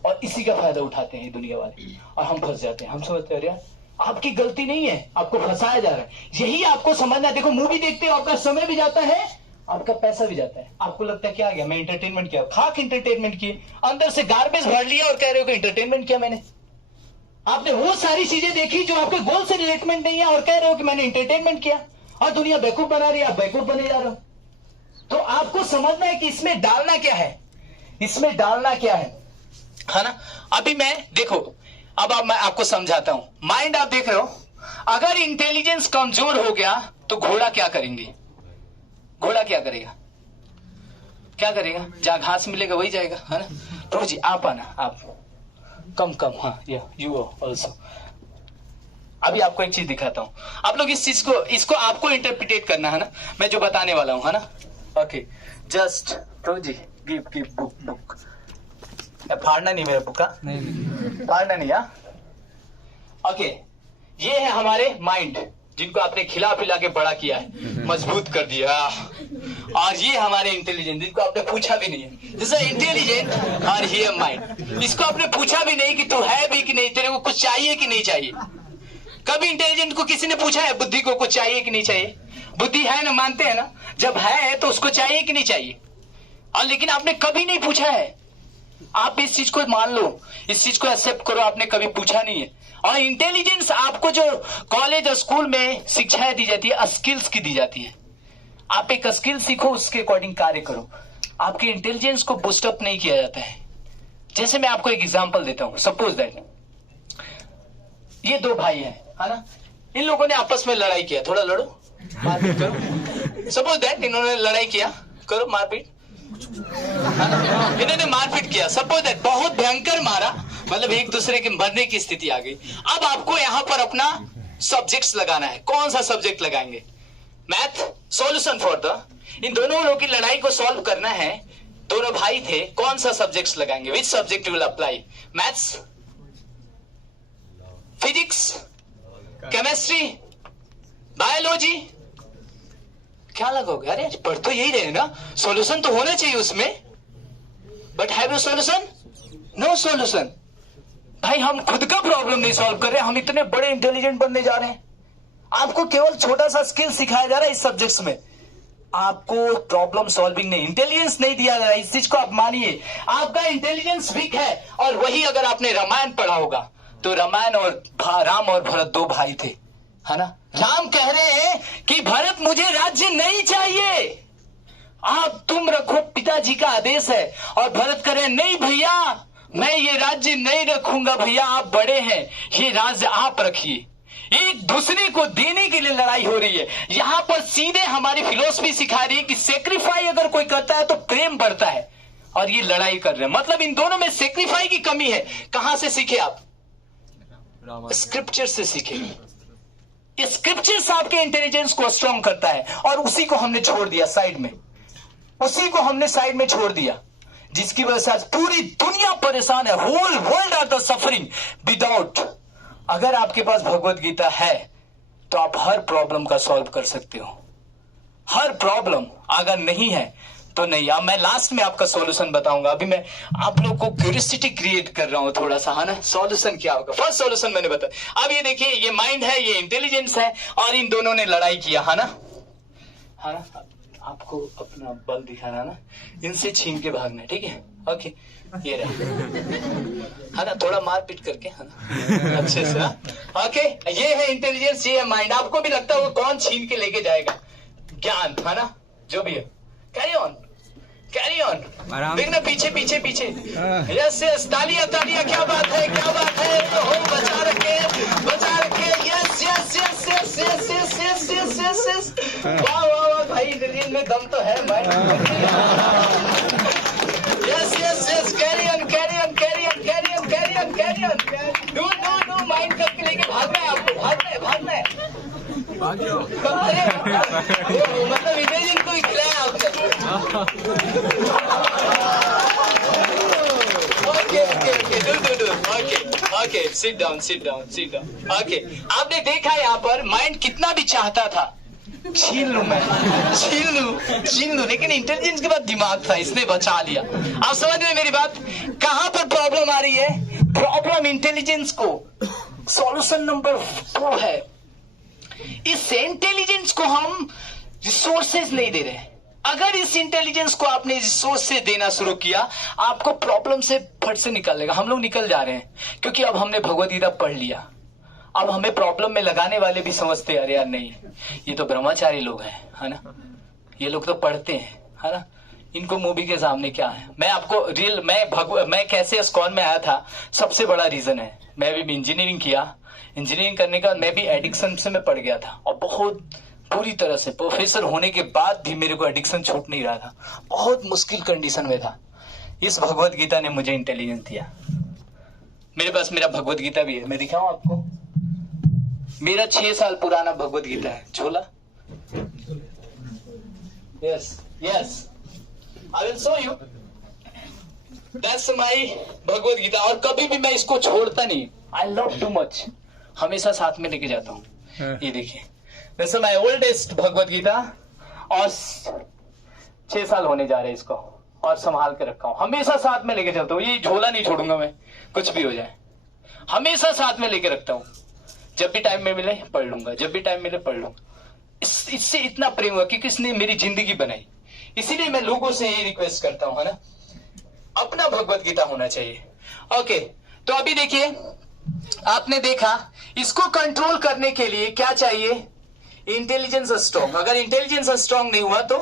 और इसी का फायदा उठाते हैं दुनिया वाले, और हम फंस जाते हैं। हम समझते हैं यार आपकी गलती नहीं है, आपको फंसाया जा रहा है। यही आपको समझना है। देखो, मूवी देखते हो, आपका समय भी जाता है, आपका पैसा भी जाता है। आपको लगता है क्या आ गया, मैं एंटरटेनमेंट किया, खाक एंटरटेनमेंट किए, अंदर से गार्बेज भर लिया और कह रहे हो कि एंटरटेनमेंट किया मैंने। आपने वो सारी चीजें देखी जो आपके गोल से रिलेटमेंट नहीं है, और कह रहे हो कि मैंने एंटरटेनमेंट किया, और दुनिया बेवकूफ बना रही है, आप बेवकूफ बने जा रहे हो। तो आपको समझना है कि इसमें डालना क्या है, इसमें डालना क्या है ना। अभी मैं देखो, अब मैं आपको समझाता हूं। माइंड आप देख रहे हो, अगर इंटेलिजेंस कमजोर हो गया तो घोड़ा क्या करेंगे? घोड़ा क्या करेगा? क्या करेगा? जहां घास मिलेगा वही जाएगा, है ना। प्रभु जी आप आना, आप कम हाँ, यू ऑल्सो। अभी आपको एक चीज दिखाता हूं, आप लोग इस चीज को, इसको आपको इंटरप्रिटेट करना है ना, मैं जो बताने वाला हूं, है ना। ओके, जस्ट प्रभु जी गिव बुक। फाड़ना नहीं मेरा बुक, नहीं फाड़ना नहीं। ओके, ये है हमारे माइंड, जिनको आपने खिला पिला के बड़ा किया है, मजबूत कर दिया। और ये हमारे इंटेलिजेंट, जिनको आपने पूछा भी नहीं है। जैसे इंटेलिजेंट और ये माइंड, इसको आपने पूछा भी नहीं कि तू है भी कि नहीं, तेरे को कुछ चाहिए कि नहीं चाहिए। कभी इंटेलिजेंट को किसी ने पूछा है बुद्धि को कुछ चाहिए कि नहीं चाहिए? बुद्धि है ना, मानते हैं ना? जब है तो उसको चाहिए कि नहीं चाहिए? और लेकिन आपने कभी नहीं पूछा है। आप इस चीज को मान लो, इस चीज को एक्सेप्ट करो, आपने कभी पूछा नहीं है। और इंटेलिजेंस आपको जो कॉलेज और स्कूल में शिक्षाएं दी जाती है, स्किल्स की दी जाती है। आप एक स्किल सीखो, उसके अकॉर्डिंग कार्य करो। आपके इंटेलिजेंस को बूस्टअप नहीं किया जाता है। जैसे मैं आपको एक एग्जांपल देता हूं। सपोज दैट ये दो भाई हैं, है ना? इन लोगों ने आपस में लड़ाई किया। थोड़ा लड़ो, मारपीट करो। सपोज दैट इन्होंने लड़ाई किया, करो मारपीट, इन्होंने मारपीट किया। सपोज दैट बहुत भयंकर मारा, मतलब एक दूसरे के मरने की स्थिति आ गई। अब आपको यहां पर अपना सब्जेक्ट्स लगाना है। कौन सा सब्जेक्ट लगाएंगे? मैथ, सॉल्यूशन फॉर द, इन दोनों लोगों की लड़ाई को सॉल्व करना है। दोनों भाई थे, कौन सा सब्जेक्ट्स लगाएंगे? Which subject will apply? Maths, physics, chemistry, biology? क्या लगाओगे? अरे पढ़ तो यही रहे ना, सॉल्यूशन तो होना चाहिए उसमें। But have you solution? No solution. भाई हम खुद का प्रॉब्लम नहीं सॉल्व कर रहे, हम इतने बड़े इंटेलिजेंट बनने जा रहे हैं। आपको केवल छोटा सा स्किल सिखाया जा रहा है इस सब्जेक्ट्स में, आपको प्रॉब्लम सॉल्विंग नहीं, इंटेलिजेंस नहीं दिया जा रहा है। इस चीज को आप मानिए। आपका इंटेलिजेंस वीक है। और वही अगर आपने रामायण पढ़ा होगा तो रामायण और राम और भरत दो भाई थे, है ना? राम कह रहे हैं कि भरत मुझे राज्य नहीं चाहिए, आप तुम रखो, पिताजी का आदेश है। और भरत कह रहे हैं नहीं भैया, मैं ये राज्य नहीं रखूंगा भैया, आप बड़े हैं, ये राज्य आप रखिए। एक दूसरे को देने के लिए लड़ाई हो रही है। यहां पर सीधे हमारी फिलॉसफी सिखा रही है कि सेक्रीफाई अगर कोई करता है तो प्रेम बढ़ता है। और ये लड़ाई कर रहे हैं, मतलब इन दोनों में सेक्रीफाई की कमी है। कहां से सीखे आप? स्क्रिप्चर से सीखे। स्क्रिप्चर्स आपके इंटेलिजेंस को स्ट्रॉन्ग करता है। और उसी को हमने छोड़ दिया साइड में, उसी को हमने साइड में छोड़ दिया, जिसकी वजह से आज पूरी दुनिया परेशान है। Whole world are the suffering without. अगर आपके पास भगवत गीता है तो आप हर प्रॉब्लम का सॉल्व कर सकते हो, हर प्रॉब्लम। अगर नहीं है तो नहीं। अब मैं लास्ट में आपका सॉल्यूशन बताऊंगा। अभी मैं आप लोगों को क्यूरियोसिटी क्रिएट कर रहा हूं थोड़ा सा, है ना? सॉल्यूशन क्या होगा? फर्स्ट सॉल्यूशन मैंने बताया। अब ये देखिए, ये माइंड है, ये इंटेलिजेंस है, और इन दोनों ने लड़ाई किया, है ना? है ना? आपको अपना बल दिखाना ना, इनसे छीन के भागना है, ठीक है? ओके, ये रहा, है ना? थोड़ा मारपीट करके, है ना? अच्छे से। ओके, ये है इंटेलिजेंस, ये है माइंड। आपको भी लगता है वो कौन छीन के लेके जाएगा ज्ञान, है ना? जो भी है, कैरी ऑन, कैरी ऑन। देखना पीछे पीछे पीछे। यस यस, तालियां तालियां, क्या बात है, क्या बात है। हो, बचा रखे, बचा रखे। Yes yes yes yes yes yes yes yes yes yes. वाह वाह वाह भाई, इंटेलिजेंस में दम तो है भाई। Yes yes yes, carry on carry on carry on carry on carry on carry on. Do do do, mind करके लेके भागना है आपको, भागना है, भागना है। मतलब इमेजिन को ही खिलाया आपने। Okay okay okay, do okay okay, sit down sit down sit down. Okay, आपने देखा यहाँ पर माइंड कितना भी चाहता था छीन लूं मैं, छीन लूं, लेकिन इंटेलिजेंस के बाद दिमाग था, इसने बचा लिया। आप समझ रहे मेरी बात? कहां पर प्रॉब्लम आ रही है? प्रॉब्लम इंटेलिजेंस को। सॉल्यूशन नंबर 2 है, इस इंटेलिजेंस को हम रिसोर्सेज नहीं दे रहे। अगर इस इंटेलिजेंस को आपने रिसोर्स से देना शुरू किया, आपको प्रॉब्लम से फट से निकलेगा। हम लोग निकल जा रहे हैं क्योंकि अब हमने भगवद गीता पढ़ लिया। अब हमें प्रॉब्लम में लगाने वाले भी समझते हैं, अरे यार नहीं, ये तो ब्रह्मचारी लोग हैं, है ना? ये लोग तो पढ़ते हैं, है ना? इनको मूवी के सामने क्या है। मैं आपको रियल, मैं कैसे इस्कॉन में आया था, सबसे बड़ा रीजन है, मैं भी इंजीनियरिंग किया। इंजीनियरिंग करने का मैं भी एडिक्शन से मैं पड़ गया था, और बहुत पूरी तरह से प्रोफेसर होने के बाद भी मेरे को एडिक्शन छूट नहीं रहा था, बहुत मुश्किल कंडीशन में था। इस भगवत गीता ने मुझे इंटेलिजेंस दिया। मेरे पास मेरा भगवत गीता भी है, मैं दिखाऊं आपको? मेरा 6 साल पुराना भगवत गीता है, झोला। Yes yes, I will show you, that's my Bhagavad Gita. और कभी भी मैं इसको छोड़ता नहीं, आई लव टू मच, हमेशा साथ में लेके जाता हूँ। ये देखिए, वैसे माय ओल्डेस्ट भगवत गीता, और 6 साल होने जा रहे हैं इसको, और संभाल के रखा हूं, हमेशा साथ में लेके चलता हूँ। ये झोला नहीं छोड़ूंगा मैं, कुछ भी हो जाए, हमेशा साथ में लेके रखता हूँ। जब भी टाइम में मिले पढ़ लूंगा, जब भी टाइम मिले पढ़ लूंगा। इससे इतना प्रेम हुआ क्योंकि इसने मेरी जिंदगी बनाई। इसीलिए मैं लोगों से ये रिक्वेस्ट करता हूं, है ना, अपना भगवत गीता होना चाहिए। ओके, तो अभी देखिए, आपने देखा इसको कंट्रोल करने के लिए क्या चाहिए? Intelligence strong. अगर इंटेलिजेंस स्ट्रॉन्ग नहीं हुआ तो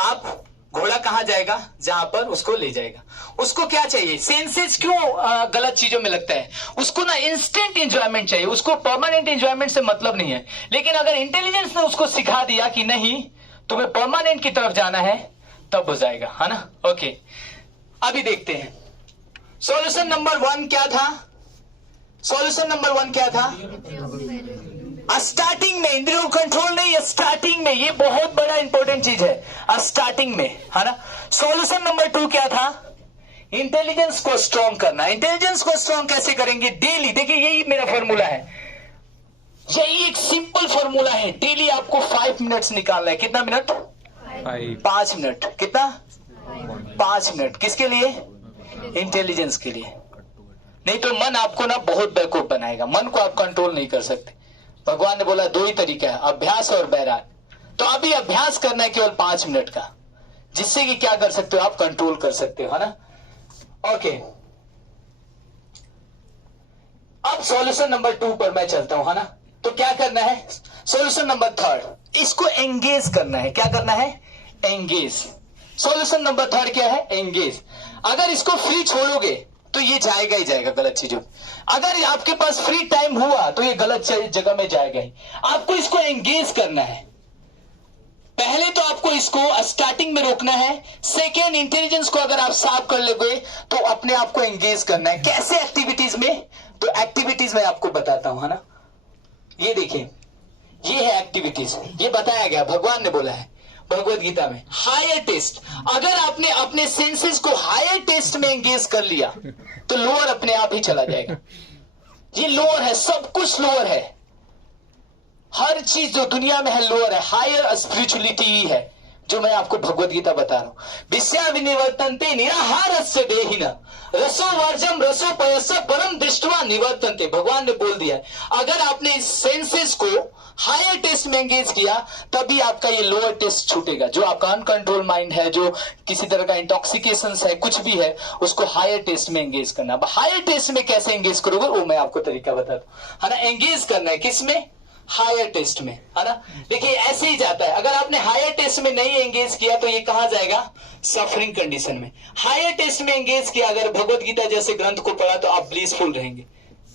आप घोड़ा कहां जाएगा? जहां पर उसको ले जाएगा। उसको क्या चाहिए? सेंसेस क्यों गलत चीजों में लगता है? उसको ना इंस्टेंट एंजॉयमेंट चाहिए, उसको परमानेंट एंजॉयमेंट से मतलब नहीं है। लेकिन अगर इंटेलिजेंस ने उसको सिखा दिया कि नहीं तुम्हें परमानेंट की तरफ जाना है, तब हो जाएगा, है ना। ओके, अभी देखते हैं सॉल्यूशन नंबर 1 क्या था। सॉल्यूशन नंबर 1 क्या था? स्टार्टिंग में इंद्रियों कंट्रोल नहीं, स्टार्टिंग में, ये बहुत बड़ा इंपॉर्टेंट चीज है, स्टार्टिंग में, है ना। सॉल्यूशन नंबर 2 क्या था? इंटेलिजेंस को स्ट्रॉन्ग करना। इंटेलिजेंस को स्ट्रॉन्ग कैसे करेंगे? डेली। देखिए, यही मेरा फॉर्मूला है, यही एक सिंपल फॉर्मूला है। डेली आपको 5 मिनट्स निकालना है। कितना मिनट? 5 मिनट। कितना? 5 मिनट। किसके लिए? इंटेलिजेंस के लिए। नहीं तो मन आपको ना बहुत बेवकूफ बनाएगा। मन को आप कंट्रोल नहीं कर सकते। भगवान ने बोला 2 ही तरीका है, अभ्यास और बैराग। तो अभी अभ्यास करना है केवल 5 मिनट का, जिससे कि क्या कर सकते हो? आप कंट्रोल कर सकते हो, है ना। ओके, अब सॉल्यूशन नंबर 2 पर मैं चलता हूं, है ना। तो क्या करना है? सॉल्यूशन नंबर 3, इसको एंगेज करना है। क्या करना है? एंगेज। सॉल्यूशन नंबर 3 क्या है? एंगेज। अगर इसको फ्री छोड़ोगे तो ये जाएगा ही जाएगा गलत चीजों। अगर आपके पास फ्री टाइम हुआ तो ये गलत जगह में जाएगा ही। आपको इसको एंगेज करना है। पहले तो आपको इसको स्टार्टिंग में रोकना है। सेकेंड, इंटेलिजेंस को अगर आप साफ कर लोगे तो अपने आप को एंगेज करना है। कैसे? एक्टिविटीज में। तो एक्टिविटीज में आपको बताता हूं, है ना। ये देखिए, ये है एक्टिविटीज। ये बताया गया, भगवान ने बोला है भगवत गीता में, हायर टेस्ट। अगर आपने अपने सेंसेस को हायर टेस्ट में एंगेज कर लिया तो लोअर अपने आप ही चला जाएगा। ये लोअर है, सब कुछ लोअर है। हर चीज जो दुनिया में है लोअर है। हायर स्पिरिचुअलिटी ही है जो मैं आपको भगवत गीता बता रहा हूं। विषया विनिवर्तन्ते निराहारस्य देहिनः रसो वर्जम रसो पयस परम दृष्ट्वा निवर्तन्ते। भगवान ने बोल दिया है, अगर आपने इस सेंसेस को हायर टेस्ट में एंगेज किया तभी आपका ये लोअर टेस्ट छूटेगा। जो आपका अनकंट्रोल माइंड है, जो किसी तरह का इंटॉक्सिकेशन है, कुछ भी है, उसको हायर टेस्ट में एंगेज करना। अब हायर टेस्ट में कैसे एंगेज करोगे वो मैं आपको तरीका बताता हूं, है ना। एंगेज करना है किसमें? हायर टेस्ट में, है ना। देखिए, ऐसे ही जाता है। अगर आपने हायर टेस्ट में नहीं एंगेज किया तो ये कहां जाएगा? सफरिंग कंडीशन में। हायर टेस्ट में एंगेज किया, अगर भगवत गीता जैसे ग्रंथ को पढ़ा तो आप ब्लिसफुल रहेंगे।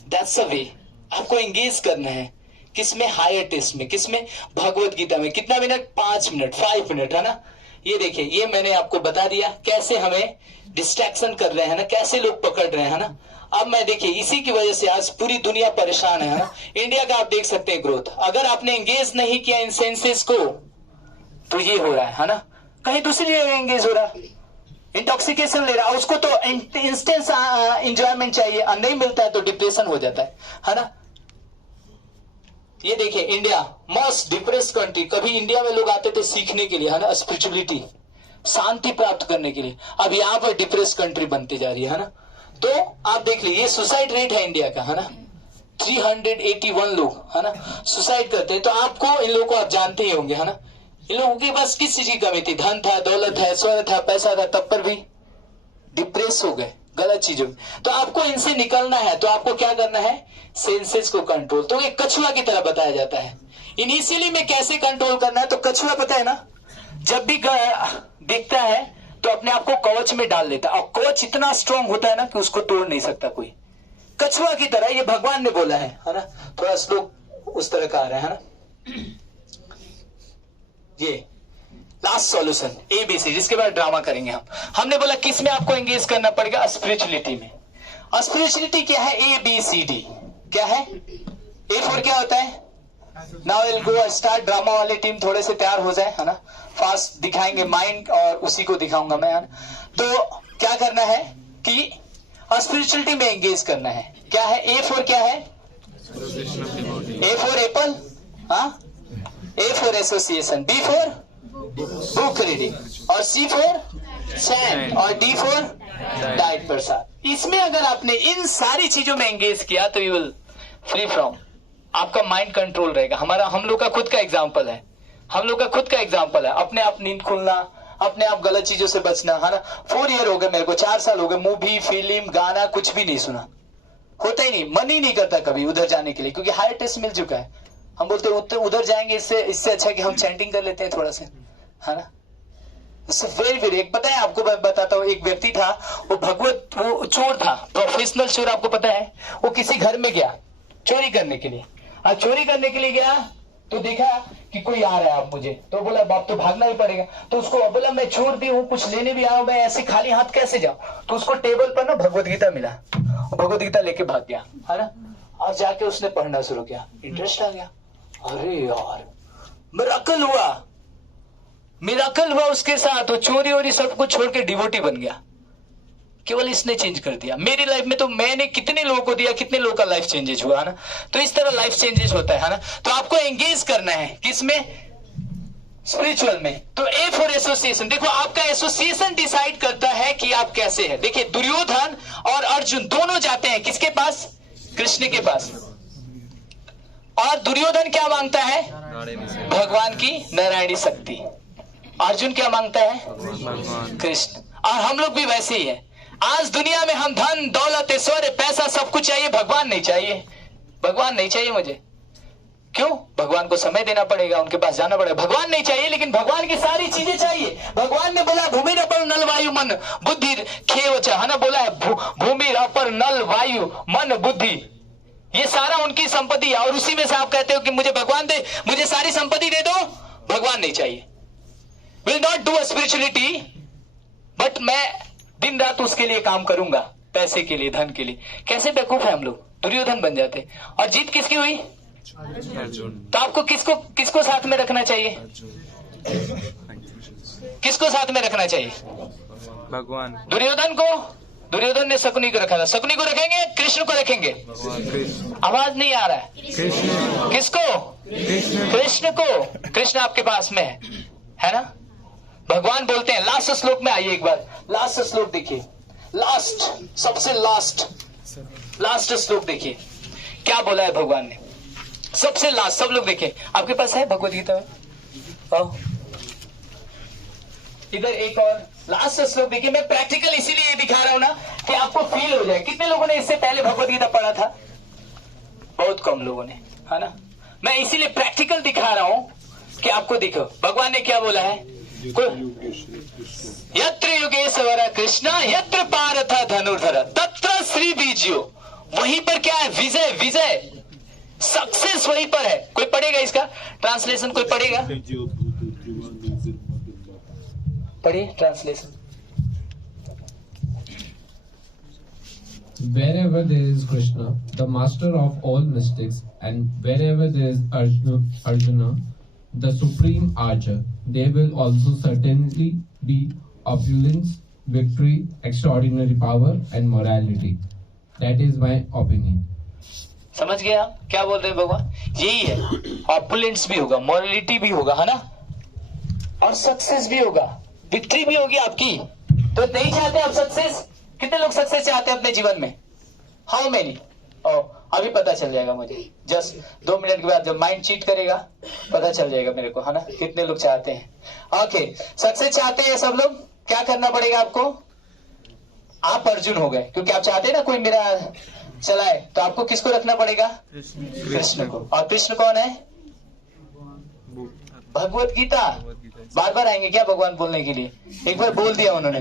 दैट्स अ वे। आपको एंगेज करना है किसमें? हायर टेस्ट में। किसमें? भगवत गीता में। कितना मिनट? 5 मिनट, 5 मिनट, है ना। ये देखिए, ये मैंने आपको बता दिया कैसे हमें डिस्ट्रैक्शन कर रहे हैं ना, कैसे लोग पकड़ रहे हैं ना। अब मैं देखिए, इसी की वजह से आज पूरी दुनिया परेशान है ना। इंडिया का आप देख सकते हैं ग्रोथ। अगर आपने एंगेज नहीं किया इन सेंसेस को तो ये हो रहा है ना। कहीं दूसरी जगह एंगेज हो रहा है, इंटॉक्सिकेशन ले रहा है, उसको तो इंस्टेंस एंजॉयमेंट चाहिए, नहीं मिलता है तो डिप्रेशन हो जाता है ना। ये देखिए, इंडिया मोस्ट डिप्रेस्ड कंट्री। कभी इंडिया में लोग आते थे सीखने के लिए, है ना, स्पिरिचुअलिटी, शांति प्राप्त करने के लिए। अब यहाँ पर डिप्रेस्ड कंट्री बनती जा रही है ना। तो आप देख लीजिए, सुसाइड रेट है इंडिया का, है ना, 381 लोग, है ना, सुसाइड करते हैं। तो आपको इन लोगों को आप जानते ही होंगे, है ना। इन लोगों के पास किस चीज की कमी थी? धन था, दौलत है, स्वर्ग था, पैसा था, तब पर भी डिप्रेस हो गए गलत चीजों में। तो आपको इनसे निकलना है तो आपको क्या करना है? सेंसेस को कंट्रोल। तो ये कछुआ की तरह बताया जाता है। इनिशियली में कैसे कंट्रोल करना है? तो कछुआ पता है ना, जब भी दिखता है तो अपने आप को कवच में डाल लेता है, और कवच इतना स्ट्रांग होता है ना कि उसको तोड़ नहीं सकता कोई। कछुआ की तरह, ये भगवान ने बोला है ना। थोड़ा श्लोक उस तरह का आ रहा है ना। ये लास्ट सॉल्यूशन ABC, जिसके बाद ड्रामा करेंगे हम। हमने बोला किस में आपको एंगेज करना पड़ेगा? स्पिरिचुअलिटी में। और स्पिरिचुअलिटी क्या है? ABCD क्या है? A फॉर क्या होता है? Now will go start. Drama वाली टीम थोड़े से तैयार हो जाए, है ना। फास्ट दिखाएंगे माइंड, और उसी को दिखाऊंगा मैं, है ना। तो क्या करना है कि स्पिरिचुअलिटी में एंगेज करना है। क्या है? A फॉर क्या है? A फॉर एप्पल, हाँ। A for association, B for book reading, और C फॉर सैंड, और D फॉर डाइट प्रसाद। इसमें अगर आपने इन सारी चीजों में एंगेज किया तो यू विल फ्री फ्रॉम, आपका माइंड कंट्रोल रहेगा। हम लोग का खुद का एग्जांपल है, हम लोग का खुद का एग्जाम्पल है, अपने आप नींद खुलना, अपने आप गलत चीजों से बचना, है ना। 4 ईयर हो गए मेरे को, 4 साल हो गए, मूवी फिल्म गाना कुछ भी नहीं सुना, होता ही नहीं, मन ही नहीं करता कभी उधर जाने के लिए, क्योंकि हायर टेस्ट मिल चुका है। हम बोलते उधर जाएंगे, इससे अच्छा कि हम चैंटिंग कर लेते हैं थोड़ा सा, है ना। वेरी एक पता है आपको, मैं बताता हूँ, एक व्यक्ति था, वो वो चोर था, प्रोफेशनल चोर, आपको पता है। वो किसी घर में गया चोरी करने के लिए। आज चोरी करने के लिए गया तो देखा कि कोई आ रहा है, आप मुझे, तो बोला बाप तो भागना ही पड़ेगा। तो उसको बोला मैं चोर भी हूँ, कुछ लेने भी आऊं, मैं ऐसे खाली हाथ कैसे जाऊं। तो उसको टेबल पर ना भगवत गीता मिला, भगवत गीता लेके भाग गया, है ना। और जाके उसने पढ़ना शुरू किया, इंटरेस्ट आ गया। अरे यार, मिराकल हुआ, मिराकल हुआ उसके साथ। वो चोरी वोरी सब कुछ छोड़ के डिवोटी बन गया। केवल इसने चेंज कर दिया। मेरी लाइफ में तो मैंने कितने लोगों को दिया, कितने लोगों का लाइफ चेंजेस हुआ, है ना। तो इस तरह लाइफ चेंजेस होता है ना। तो आपको एंगेज करना है किसमें, स्पिरिचुअल में। तो ए फॉर एसोसिएशन। देखो आपका एसोसिएशन डिसाइड करता है कि आप कैसे हैं। देखिए दुर्योधन और अर्जुन दोनों जाते हैं किसके पास, कृष्ण के पास। और दुर्योधन क्या मांगता है, भगवान की नारायणी शक्ति। अर्जुन क्या मांगता है, कृष्ण। और हम लोग भी वैसे ही है। आज दुनिया में हम धन दौलत ऐश्वर्य पैसा सब कुछ चाहिए, भगवान नहीं चाहिए। भगवान नहीं चाहिए मुझे, क्यों, भगवान को समय देना पड़ेगा, उनके पास जाना पड़ेगा। भगवान नहीं चाहिए, लेकिन भगवान की सारी चीजें चाहिए। भगवान ने बोला भूमि अपर नल वायु मन बुद्धि खेवचा, है ना, बोला है भूमि अपर नल वायु मन बुद्धि, ये सारा उनकी संपत्ति है। और उसी में से आप कहते हो कि मुझे भगवान दे, मुझे सारी संपत्ति दे दो, भगवान नहीं चाहिए। Will not do a spirituality, but मैं दिन रात उसके लिए काम करूंगा, पैसे के लिए, धन के लिए। कैसे बेवकूफ है हम लोग, दुर्योधन बन जाते। और जीत किसकी हुई, तो आपको किसको साथ में रखना चाहिए, किसको साथ में रखना चाहिए, भगवान। दुर्योधन को, दुर्योधन ने शकुनी को रखा था, शकुनी को रखेंगे, कृष्ण को रखेंगे। आवाज नहीं आ रहा है, किसको, कृष्ण को। कृष्ण आपके पास में है ना। भगवान बोलते हैं, लास्ट श्लोक में आइए एक बार, लास्ट श्लोक देखिए, लास्ट, सबसे लास्ट श्लोक देखिए, क्या बोला है भगवान ने, सबसे लास्ट। सब लोग देखिए, आपके पास है भगवत गीता में, इधर एक और लास्ट श्लोक देखिए। मैं प्रैक्टिकल इसीलिए ये दिखा रहा हूं ना कि आपको फील हो जाए। कितने लोगों ने इससे पहले भगवत गीता पढ़ा था, बहुत कम लोगों ने, है ना। मैं इसीलिए प्रैक्टिकल दिखा रहा हूं कि आपको दिखो भगवान ने क्या बोला है। यत्र योगेश्वर कृष्ण यत्र पार्थ धनुर्धर तत्र श्री बीजो। वहीं पर क्या है, विजय, विजय, सक्सेस वहीं पर है। कोई पढ़ेगा इसका ट्रांसलेशन, कोई पढ़ेगा, पढ़िए translation. Wherever there is Krishna, the master of all mystics, and wherever there is Arjuna, the supreme archer, there will also certainly be opulence, victory, extraordinary power, and morality. That is my opinion. समझ गए आप क्या बोल रहे हैं भगवान, यही है। ऑपुलेंस भी होगा, मोरालिटी भी होगा, है ना, और सक्सेस भी होगा, विक्ट्री भी होगी आपकी। तो नहीं चाहते आप सक्सेस? कितने लोग सक्सेस चाहते हैं अपने जीवन में? How many? अभी पता चल जाएगा मुझे, जस्ट 2 मिनट के बाद जब माइंड चीट करेगा पता चल जाएगा मेरे को, है ना, कितने लोग चाहते हैं। ओके, सक्सेस चाहते हैं सब लोग। क्या करना पड़ेगा आपको? आप अर्जुन हो गए, क्योंकि आप चाहते हैं ना कोई मेरा चलाए, तो आपको किसको रखना पड़ेगा? कृष्ण को। और कृष्ण कौन है? भगवत गीता। बार बार आएंगे क्या भगवान बोलने के लिए? एक बार बोल दिया उन्होंने।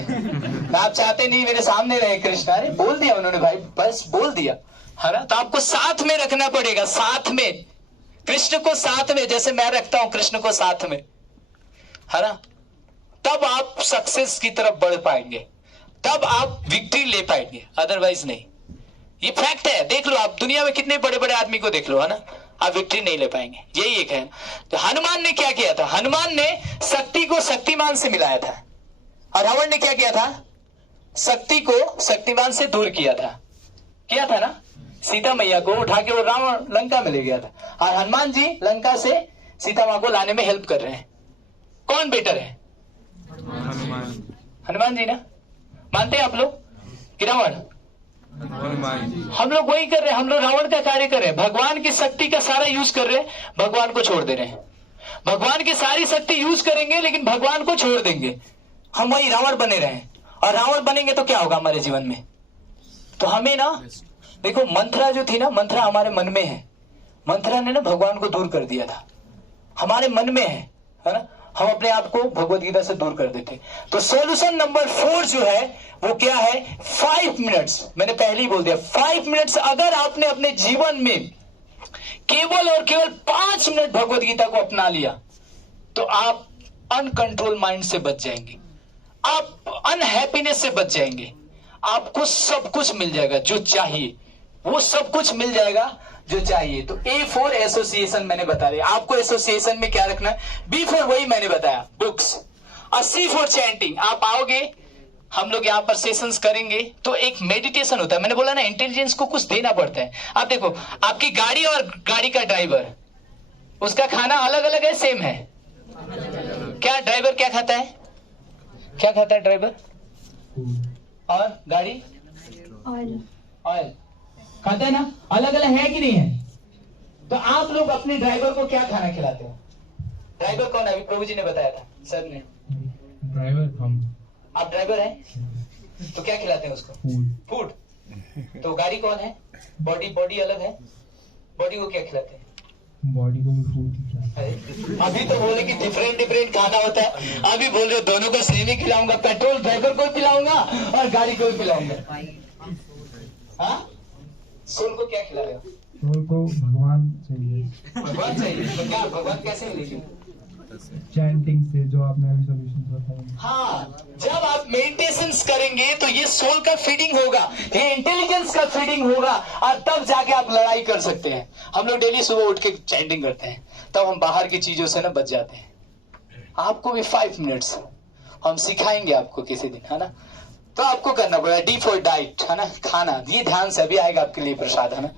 आप चाहते नहीं मेरे सामने रहे कृष्ण, अरे बोल दिया उन्होंने भाई, बस बोल दिया, है ना। तो आपको साथ में रखना पड़ेगा, साथ में कृष्ण को, साथ में, जैसे मैं रखता हूं कृष्ण को साथ में, है ना। तब आप सक्सेस की तरफ बढ़ पाएंगे, तब आप विक्ट्री ले पाएंगे, अदरवाइज नहीं। ये फैक्ट है, देख लो आप दुनिया में कितने बड़े बड़े आदमी को देख लो, है ना, आप विक्ट्री नहीं ले पाएंगे। यही एक है। तो हनुमान ने क्या किया था? हनुमान ने शक्ति को शक्तिमान से मिलाया था, और रावण ने क्या किया था? शक्ति को शक्तिमान से दूर किया था ना। सीता मैया को उठा के वो रावण लंका में ले गया था, और हनुमान जी लंका से सीता मां को लाने में हेल्प कर रहे हैं। कौन बेटर है? हनुमान जी ना। मानते हैं आप लोग कि रावण? हम लोग वही कर रहे हैं, हम लोग रावण का कार्य कर रहे हैं। भगवान की शक्ति का सारा यूज कर रहे हैं, भगवान को छोड़ दे रहे हैं। भगवान की सारी शक्ति यूज करेंगे लेकिन भगवान को छोड़ देंगे, हम वही रावण बने रहें। और रावण बनेंगे तो क्या होगा हमारे जीवन में? तो हमें ना देखो, मंथरा जो थी ना, मंथरा हमारे मन में है। मंथरा ने ना भगवान को दूर कर दिया था, हमारे मन में है ना, हम अपने आप को भगवत गीता से दूर कर देते। तो सॉल्यूशन नंबर 4 जो है वो क्या है? 5 मिनट्स। मैंने पहले ही बोल दिया 5 मिनट्स। अगर आपने अपने जीवन में केवल और केवल 5 मिनट भगवत गीता को अपना लिया तो आप अनकंट्रोल माइंड से बच जाएंगे, आप अनहैप्पीनेस से बच जाएंगे, आपको सब कुछ मिल जाएगा जो चाहिए, वो सब कुछ मिल जाएगा जो चाहिए। तो A फॉर एसोसिएशन मैंने बता दिया आपको। एसोसिएशन में क्या रखना है? B फॉर वही मैंने बताया, बुक्स। और C फॉर चैंटिंग। आप आओगे, हम लोग यहाँ पर सेशंस करेंगे तो एक मेडिटेशन होता है। मैंने बोला ना, इंटेलिजेंस को कुछ देना पड़ता है। आप देखो, आपकी गाड़ी और गाड़ी का ड्राइवर, उसका खाना अलग अलग है, सेम है क्या? ड्राइवर क्या खाता है? क्या खाता है ड्राइवर? और गाड़ी ऑयल खाता है ना? अलग अलग है कि नहीं है? तो आप लोग अपने ड्राइवर को क्या खाना खिलाते हो? ड्राइवर कौन है? अभी प्रभु जी ने बताया था, सर ने। ड्राइवर हम। आप ड्राइवर हैं तो क्या खिलाते हैं उसको? फूड। तो गाड़ी कौन है? बॉडी अलग है, बॉडी को क्या खिलाते हैं? बॉडी को भी फूड खिलाते। अभी तो बोले कि डिफरेंट खाना होता है, अभी बोल रहे हो दोनों को सेम ही खिलाऊंगा, पेट्रोल ड्राइवर को भी पिलाऊंगा और गाड़ी को भी पिलाऊंगा। हाँ, सोल को क्या खिला रहे हो? सोल को भगवान चाहिए। भगवान चाहिए तो क्या भगवान कैसे मिलेगी? चैंटिंग से, जो आपने अभी सॉल्यूशन बताया। हाँ, जब आप मेडिटेशन करेंगे तो ये सोल का फीडिंग होगा, ये इंटेलिजेंस का फीडिंग होगा, और तब जाके आप लड़ाई कर सकते हैं। हम लोग डेली सुबह उठ के चैंटिंग करते हैं, तब हम बाहर की चीजों से ना बच जाते हैं। आपको भी 5 मिनट्स हम सिखाएंगे आपको किसी दिन, है ना। तो आपको करना पड़ेगा डी फॉर डाइट, है ना, खाना। ये ध्यान से अभी आएगा आपके लिए प्रसाद, है ना।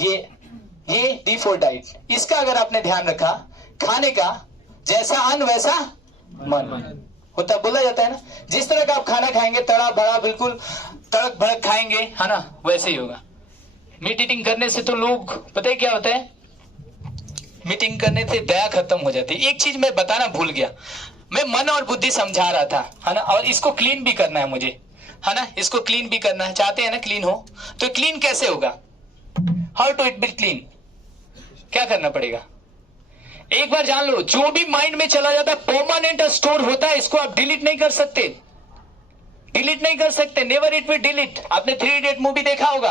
ये डी फॉर डाइट, इसका अगर आपने ध्यान रखा, खाने का जैसा अन्न वैसा मन होता बोला जाता है ना। जिस तरह का आप खाना खाएंगे, तड़ा भड़ा बिल्कुल तड़क भड़क खाएंगे, है ना, वैसे ही होगा। मीटिंग करने से तो लोग, पता है क्या होता है, मीटिंग करने से दया खत्म हो जाती है। एक चीज मैं बताना भूल गया, मैं मन और बुद्धि समझा रहा था, है ना, और इसको क्लीन भी करना है मुझे, है ना, इसको क्लीन भी करना है। चाहते हैं ना क्लीन हो, तो क्लीन कैसे होगा? How to it be clean? क्या करना पड़ेगा? एक बार जान लो, जो भी माइंड में चला जाता है परमानेंट स्टोर होता है, इसको आप डिलीट नहीं कर सकते, डिलीट नहीं कर सकते, नेवर इट विल डिलीट। आपने 3 इडियट मूवी देखा होगा,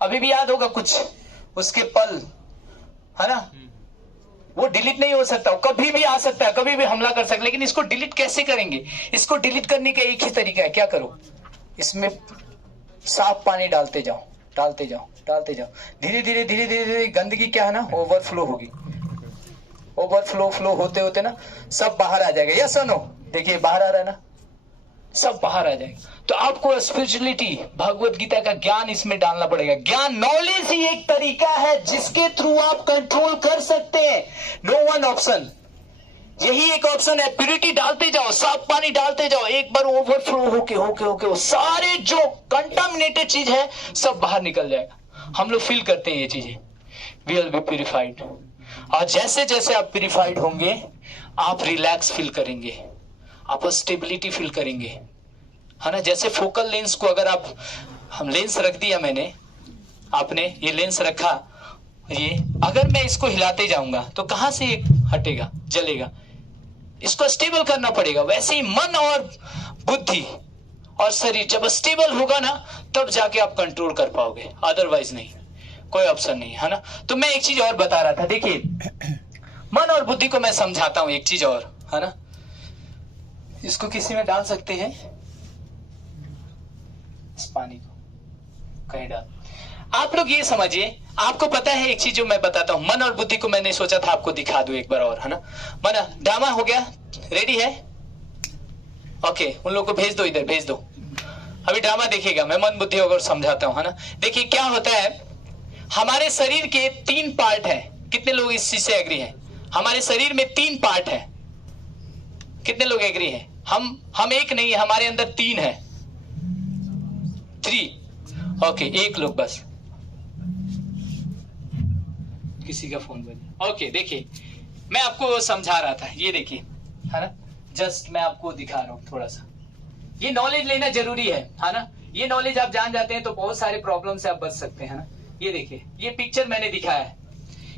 अभी भी याद होगा कुछ उसके पल, है ना, वो डिलीट नहीं हो सकता, कभी भी आ सकता है, कभी भी हमला कर सकता है। लेकिन इसको डिलीट कैसे करेंगे? इसको डिलीट करने का एक ही तरीका है, क्या करो, इसमें साफ पानी डालते जाओ, डालते जाओ, डालते जाओ, धीरे धीरे धीरे धीरे धीरे गंदगी क्या है ना, ओवरफ्लो होगी। ओवरफ्लो फ्लो होते होते ना सब बाहर आ जाएगा। यस और नो? देखिए बाहर आ रहा है ना, सब बाहर आ जाएगा। तो आपको स्पिरिचुअलिटी, भगवत गीता का ज्ञान इसमें डालना पड़ेगा। ज्ञान, नॉलेज ही एक तरीका है जिसके थ्रू आप कंट्रोल कर सकते हैं। नो वन ऑप्शन, यही एक ऑप्शन है। प्यूरिटी डालते जाओ, साफ पानी डालते जाओ, एक बार ओवरफ्लो होके होके होके वो सारे जो कंटामिनेटेड चीज है सब बाहर निकल जाएगा। हम लोग फील करते हैं ये चीजें, वी विल बी प्यूरिफाइड। और जैसे जैसे आप प्यूरिफाइड होंगे, आप रिलैक्स फील करेंगे, आप स्टेबिलिटी फील करेंगे, है ना। जैसे फोकल लेंस को अगर आप, हम लेंस रख दिया मैंने, आपने ये लेंस रखा, ये अगर मैं इसको हिलाते जाऊंगा तो कहां से ये हटेगा, जलेगा। इसको स्टेबल करना पड़ेगा। वैसे ही मन और बुद्धि और शरीर जब स्टेबल होगा ना, तब जाके आप कंट्रोल कर पाओगे, अदरवाइज नहीं, कोई ऑप्शन नहीं, है ना। तो मैं एक चीज और बता रहा था, देखिए मन और बुद्धि को मैं समझाता हूं एक चीज और, है ना। इसको किसी में डाल सकते हैं, इस पानी को कहीं डाल। आप लोग ये समझिए, आपको पता है एक चीज जो मैं बताता हूं, मन और बुद्धि को मैंने सोचा था आपको दिखा दूं एक बार और, है ना। मन, ड्रामा हो गया, रेडी है? ओके, उन लोगों को भेज दो, इधर भेज दो, अभी ड्रामा देखिएगा, मैं मन बुद्धि होकर समझाता हूं, है ना। देखिए क्या होता है, हमारे शरीर के 3 पार्ट हैं। कितने लोग इस चीज से एग्री हैं? हमारे शरीर में 3 पार्ट हैं। कितने लोग एग्री हैं? हम एक नहीं है, हमारे अंदर 3 है, 3। ओके, एक लोग बस, किसी का फोन बजा। ओके, देखिए मैं आपको समझा रहा था, ये देखिए, है ना, जस्ट मैं आपको दिखा रहा हूं थोड़ा सा। ये नॉलेज लेना जरूरी है ना। ये नॉलेज आप जान जाते हैं तो बहुत सारे प्रॉब्लम से आप बच सकते हैं ना। ये देखिए, ये पिक्चर मैंने दिखाया है,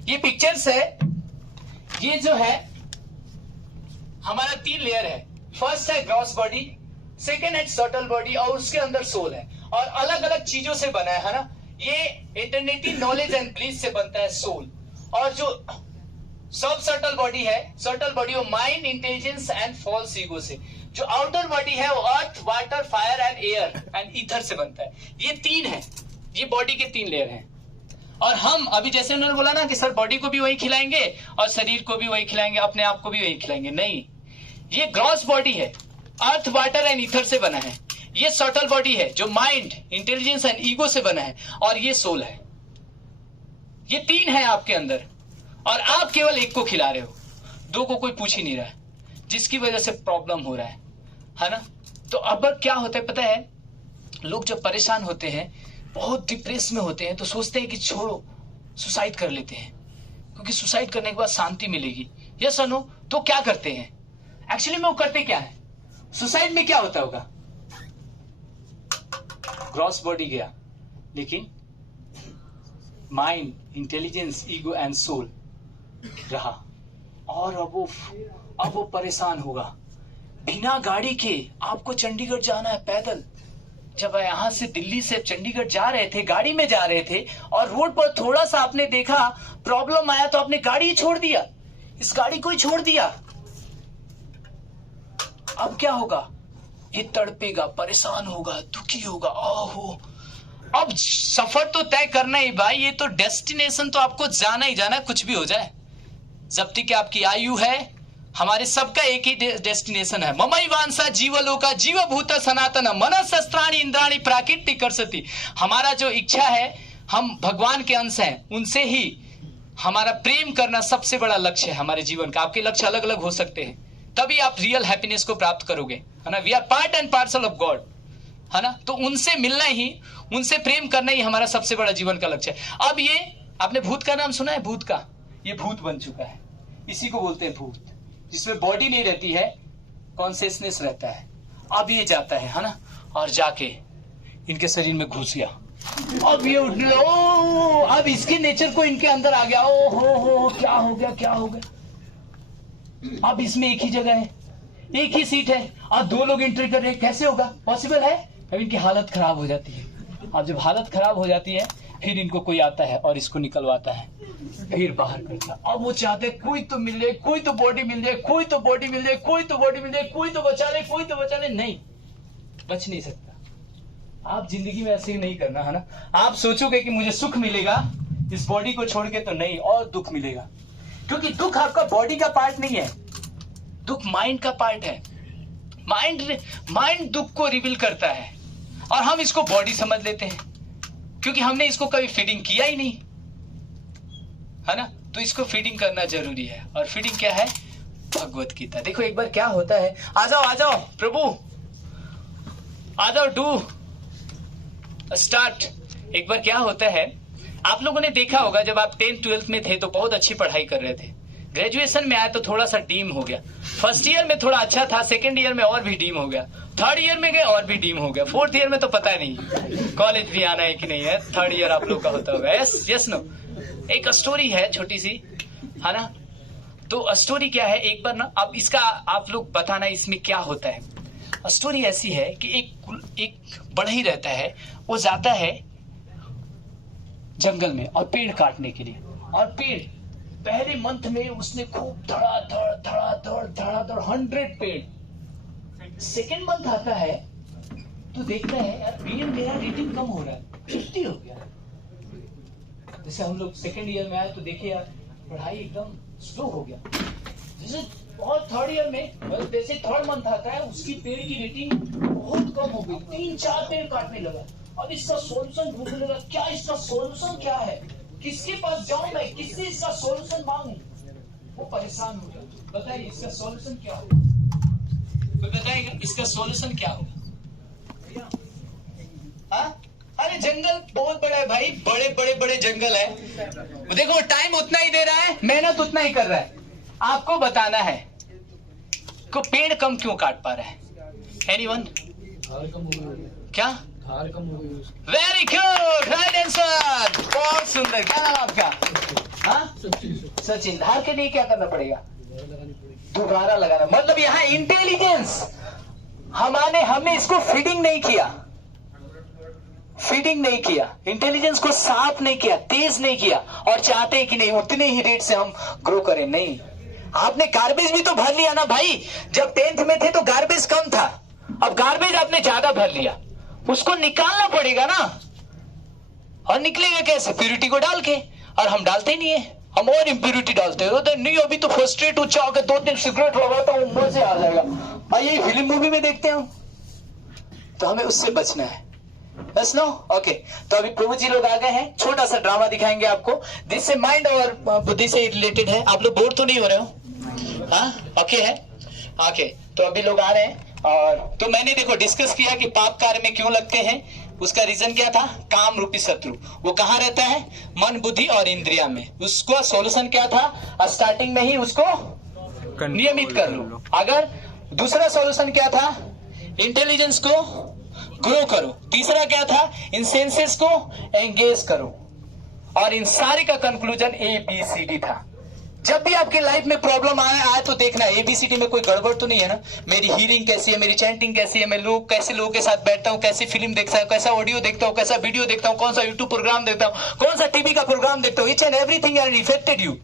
ये पिक्चर्स है, ये जो है हमारा 3 लेयर है। फर्स्ट है ग्रॉस बॉडी, सेकेंड है सटल बॉडी, और उसके अंदर सोल है, और अलग अलग चीजों से बना है ना। ये इटर्निटी, नॉलेज एंड ब्लिस से बनता है सोल। और जो सब सटल बॉडी है, सटल बॉडी वो mind, intelligence and false ego से। जो आउटर बॉडी है वो earth, water, fire and air and ether से बनता है। ये 3 है, ये बॉडी के 3 लेयर हैं। और हम अभी जैसे उन्होंने बोला ना कि सर बॉडी को भी वही खिलाएंगे और शरीर को भी वही खिलाएंगे, अपने आप को भी वही खिलाएंगे, नहीं। ये ग्रॉस बॉडी है, अर्थ, वाटर एंड ईथर से बना है। ये सटल बॉडी है जो माइंड, इंटेलिजेंस एंड ईगो से बना है, और ये सोल है। ये 3 है आपके अंदर, और आप केवल एक को खिला रहे हो, 2 को कोई पूछ ही नहीं रहा है, जिसकी वजह से प्रॉब्लम हो रहा है ना। तो अब क्या होता है पता है, लोग जब परेशान होते हैं, बहुत डिप्रेस में होते हैं, तो सोचते हैं कि छोड़ो, सुसाइड कर लेते हैं, क्योंकि सुसाइड करने के बाद शांति मिलेगी। यस और नो? तो क्या करते हैं एक्चुअली में, वो करते क्या है? सुसाइड में क्या होता होगा? ग्रॉस बॉडी गया, लेकिन mind, intelligence, ego and soul रहा, और अब वो परेशान होगा। बिना गाड़ी के आपको चंडीगढ़ जाना है पैदल। जब यहां से दिल्ली से चंडीगढ़ जा रहे थे, गाड़ी में जा रहे थे, और रोड पर थोड़ा सा आपने देखा प्रॉब्लम आया तो आपने गाड़ी छोड़ दिया, इस गाड़ी को ही छोड़ दिया। अब क्या होगा? ये तड़पेगा, परेशान होगा, दुखी होगा। ओहो, अब सफर तो तय करना ही भाई, ये तो डेस्टिनेशन तो आपको जाना ही जाना, कुछ भी हो जाए। जब तक आपकी आयु है, हमारे सबका एक ही डेस्टिनेशन है। ममैवांसा जीवलोका जीवभूत सनातन मन शस्त्राणि इंद्राणि प्राकृतिक कर्षति। हमारा जो इच्छा है, हम भगवान के अंश हैं, उनसे ही हमारा प्रेम करना सबसे बड़ा लक्ष्य है हमारे जीवन का। आपके लक्ष्य अलग अलग हो सकते हैं, तभी आप रियल हैप्पीनेस को प्राप्त करोगे, है ना। We are part and parcel of God, है ना। तो उनसे मिलना ही, उनसे प्रेम करना ही हमारा सबसे बड़ा जीवन का लक्ष्य है। अब ये आपने भूत का नाम सुना है? भूत का, ये भूत बन चुका है, इसी को बोलते हैं भूत, जिसमें बॉडी नहीं रहती है, कॉन्शियसनेस रहता है। अब ये जाता है ना, और जाके इनके शरीर में घुस गया। अब ये उठने, ओ अब इसके नेचर को इनके अंदर आ गया। ओ हो, क्या हो गया, क्या हो गया? अब इसमें एक ही जगह है, एक ही सीट है, अब 2 लोग एंट्री कर रहे हैं, कैसे होगा? पॉसिबल है? अब इनकी हालत खराब हो जाती है। अब जब हालत खराब हो जाती है, फिर इनको कोई आता है और इसको निकलवाता है, फिर बाहर करता है। अब वो चाहते हैं कोई तो मिल जाए, कोई तो बॉडी मिल जाए, कोई तो बॉडी मिल जाए, कोई तो बॉडी मिल जाए, कोई तो बचा ले, कोई तो बचा ले। नहीं, बच नहीं सकता। आप जिंदगी में ऐसे ही नहीं करना, है ना। आप सोचोगे कि मुझे सुख मिलेगा इस बॉडी को छोड़ के, तो नहीं, और दुख मिलेगा। क्योंकि दुख आपका बॉडी का पार्ट नहीं है, दुख माइंड का पार्ट है। माइंड दुख को रिवील करता है, और हम इसको बॉडी समझ लेते हैं, क्योंकि हमने इसको कभी फीडिंग किया ही नहीं, है ना। तो इसको फीडिंग करना जरूरी है, और फीडिंग क्या है? भगवत गीता। देखो एक बार क्या होता है, आ जाओ प्रभु, आ जाओ, डू स्टार्ट। एक बार क्या होता है, आप लोगों ने देखा होगा, जब आप 10th 12th में थे तो बहुत अच्छी पढ़ाई कर रहे थे, ग्रेजुएशन में आया तो थोड़ा सा डीम हो गया। फर्स्ट ईयर में थोड़ा अच्छा था, सेकंड ईयर में और भी डीम हो गया, थर्ड ईयर में गए और भी डीम हो गया, फोर्थ ईयर में तो पता नहीं कॉलेज भी आना है कि नहीं है। थर्ड ईयर आप लोग का होता होगा। Yes no. एक स्टोरी है छोटी सी, है ना। तो स्टोरी क्या है, एक बार ना, अब इसका आप लोग बताना इसमें क्या होता है। स्टोरी ऐसी है कि एक बढ़ई रहता है, वो जाता है जंगल में और पेड़ काटने के लिए, और पेड़ पहले मंथ में उसने खूब धड़ाधड़ 100 पेड़। सेकेंड मंथ आता है तो देखता है यार पेड़ मेरा रेटिंग कम हो रहा है, 50 हो गया। जैसे हम लोग सेकेंड ईयर में आए तो देखिए यार पढ़ाई एकदम स्लो हो गया। जैसे और थर्ड ईयर में जैसे थर्ड मंथ आता है उसकी पेड़ की रेटिंग बहुत कम हो गई, 3-4 पेड़ काटने लगा। अब इसका सॉल्यूशन ढूंढने लगा, क्या इसका सॉल्यूशन क्या है, किसके पास जाऊं मैं, किससे इसका सॉल्यूशन मांगूं। वो परेशान हो गया। बताइए इसका सॉल्यूशन क्या होगा, कोई बताएगा इसका सॉल्यूशन क्या होगा? अरे जंगल बहुत बड़ा है भाई, बड़े जंगल है। देखो टाइम उतना ही दे रहा है, मेहनत उतना ही कर रहा है। आपको बताना है को पेड़ कम क्यों काट पा रहा है? एनीवन? क्या? वेरी गुड, राइट आंसर, बहुत सुंदर। क्या नाम आपका? हाँ, सचिन। धार के लिए क्या करना पड़ेगा? दोबारा लगाना। मतलब यहाँ इंटेलिजेंस हमने इसको फीडिंग नहीं किया, इंटेलिजेंस को साफ नहीं किया, तेज नहीं किया, और चाहते हैं कि नहीं उतने ही रेट से हम ग्रो करें। नहीं, आपने गार्बेज भी तो भर लिया ना भाई। जब 10th में थे तो गार्बेज कम था, अब गार्बेज आपने ज्यादा भर लिया, उसको निकालना पड़ेगा ना। और निकलेगा कैसे? प्यूरिटी को डाल के। और हम डालते ही नहीं है, हम और इम्प्यूरिटी डालते हैं। नहीं, अभी तो फ्रस्ट्रेट हो, चाह के 2-3 सिगरेट लगाता हूं, मजे आ जाएगा। और ये फिल्म मूवी में देखते हैं, तो हमें उससे बचना है। बस नो ओके। तो अभी प्रभु जी लोग आ गए हैं, छोटा सा ड्रामा दिखाएंगे आपको, जिससे माइंड और बुद्धि से रिलेटेड है। आप लोग बोर तो नहीं हो रहे हो? हाँ, ओके है, ओके। तो अभी लोग आ रहे हैं, और तो मैंने देखो डिस्कस किया कि पाप कार्य में क्यों लगते हैं। उसका रीजन क्या था? काम रूपी शत्रु। वो कहाँ रहता है? मन, बुद्धि और इंद्रिया में। उसका सॉल्यूशन क्या था? स्टार्टिंग में ही उसको नियमित कर लो। अगर दूसरा सॉल्यूशन क्या था? इंटेलिजेंस को ग्रो करो। तीसरा क्या था? इन सेंसेस को एंगेज करो। और इन सारे का कंक्लूजन ABCD था। जब भी आपकी लाइफ में प्रॉब्लम आए तो देखना ABCD में कोई गड़बड़ तो नहीं है ना। मेरी हीरिंग कैसी है, मेरी चैंटिंग कैसी है, मैं कैसे लोगों के साथ बैठता हूँ, कैसी फिल्म देखता हूँ, कैसा ऑडियो देखता हूँ, कैसा वीडियो देखता हूँ, कौन सा यूट्यूब प्रोग्राम देखता हूँ, कौन सा टीवी का प्रोग्राम देखता हूँ, each and everything are affected you.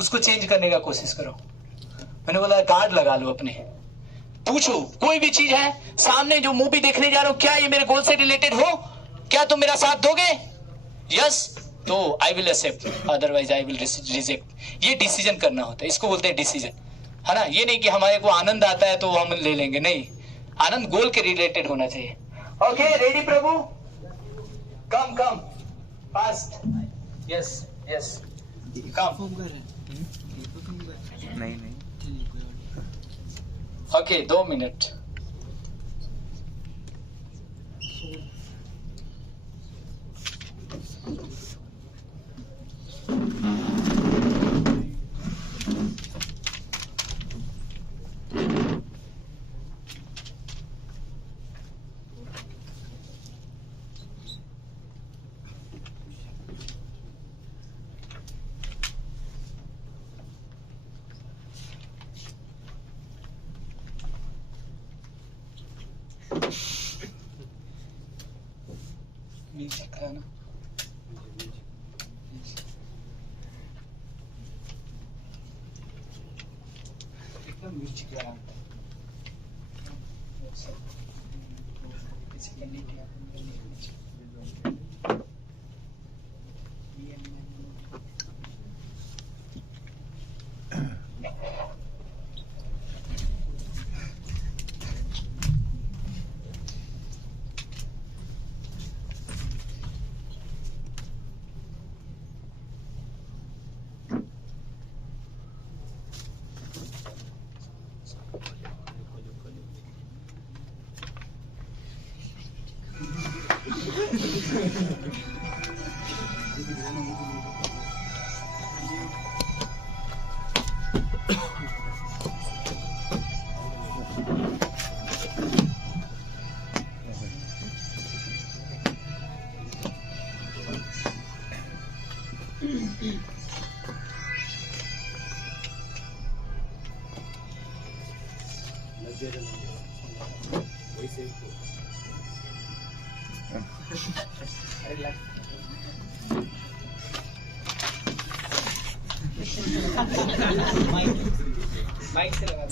उसको चेंज करने का कोशिश करो। मैंने बोला गार्ड लगा लो अपने। पूछो कोई भी चीज है सामने, जो मूवी देखने जा रहा हूं, क्या ये मेरे गोल से रिलेटेड हो? क्या तुम मेरा साथ दोगे? यस, तो I will accept, otherwise I will reject. ये डिसीजन करना होता है, इसको बोलते हैं डिसीजन, है ना। ये नहीं कि हमारे को आनंद आता है तो हम ले लेंगे, नहीं, आनंद गोल के रिलेटेड होना चाहिए। ओके, रेडी प्रभु? कम कम फास्ट, यस यस, कम। नहीं ओके, 2 मिनट। म्यूजिक है ना, एकदम म्यूजिक लगा। माइक से लगा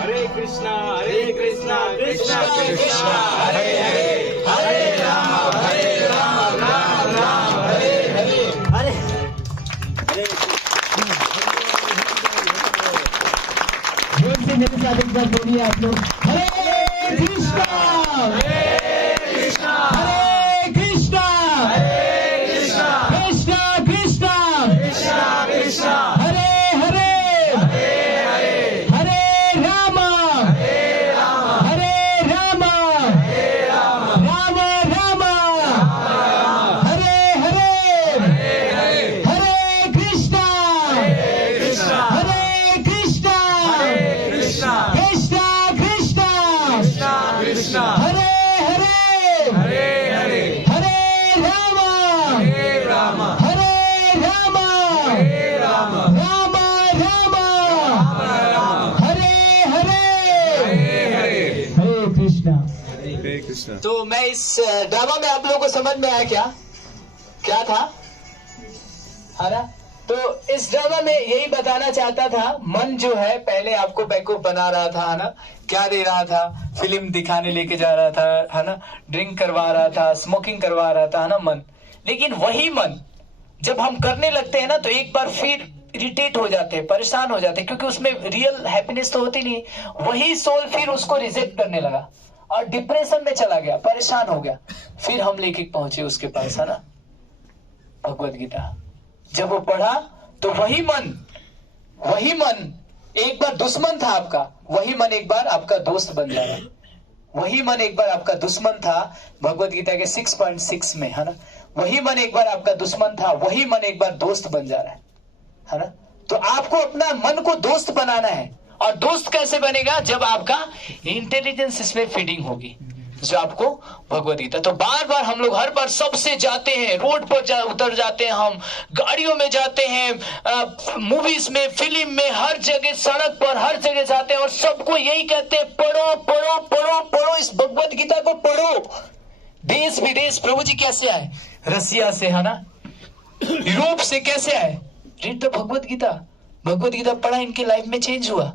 Hare Krishna, Krishna Krishna, Hare Hare, Hare Rama, Ram Ram, Hare Hare, Hare Hare. जोर से मेरे साथ एक बार बोलिए आप लोग, हरे कृष्णा, Hare Krishna, हरे कृष्णा, कृष्णा कृष्णा, Krishna Krishna, हरे हरे, हरे रामा, हरे रामा, राम रामा, हरे हरे, हरे कृष्णा, हरे Krishna, Krishna, Krishna Krishna, Krishna, Hare Hare, Hare Hare, हरे रामा, Rama, हरे रामा, Rama, राम रामा, हरे हरे, हरे कृष्णा। Hare Krishna. तो मैं इस ड्रामा में आप लोगों को समझ में आया क्या क्या था, है ना? तो इस ड्रामा में यही बताना चाहता था, मन जो है पहले आपको बेवकूफ बना रहा था, है ना? क्या दे रहा था? फिल्म दिखाने लेके जा रहा था, है ना? ड्रिंक करवा रहा था, स्मोकिंग करवा रहा था, है ना मन? लेकिन वही मन जब हम करने लगते हैं ना, तो एक बार फिर इरिटेट हो जाते हैं, परेशान हो जाते हैं, क्योंकि उसमें रियल हैप्पीनेस तो होती नहीं। वही सोल फिर उसको रिजेक्ट करने लगा, और डिप्रेशन में चला गया, परेशान हो गया। फिर हम लेके पहुंचे उसके पास, है ना, भगवत गीता। जब वो पढ़ा तो वही मन एक बार दुश्मन था आपका, वही मन एक बार आपका दोस्त बन जाएगा। वही मन एक बार आपका दुश्मन था, भगवत गीता के 6.6 में, है ना, वही मन एक बार आपका दुश्मन था, वही मन एक बार दोस्त बन जा रहा है ना। तो आपको अपना मन को दोस्त बनाना है। और दोस्त कैसे बनेगा? जब आपका इंटेलिजेंस इसमें फीडिंग होगी, जो आपको भगवत गीता। तो बार बार हम लोग हर बार सबसे जाते हैं, रोड पर उतर जाते हैं, हम गाड़ियों में जाते हैं, मूवीज में, फिल्म में, हर जगह, सड़क पर, हर जगह जाते हैं और सबको यही कहते हैं, पढ़ो पढ़ो पढ़ो पढ़ो, इस भगवत गीता को पढ़ो। देश विदेश, प्रभु जी कैसे आए? रसिया से, है ना, यूरोप से कैसे आए? Read the Bhagavad Gita. भगवत गीता पढ़ा, इनकी लाइफ में चेंज हुआ।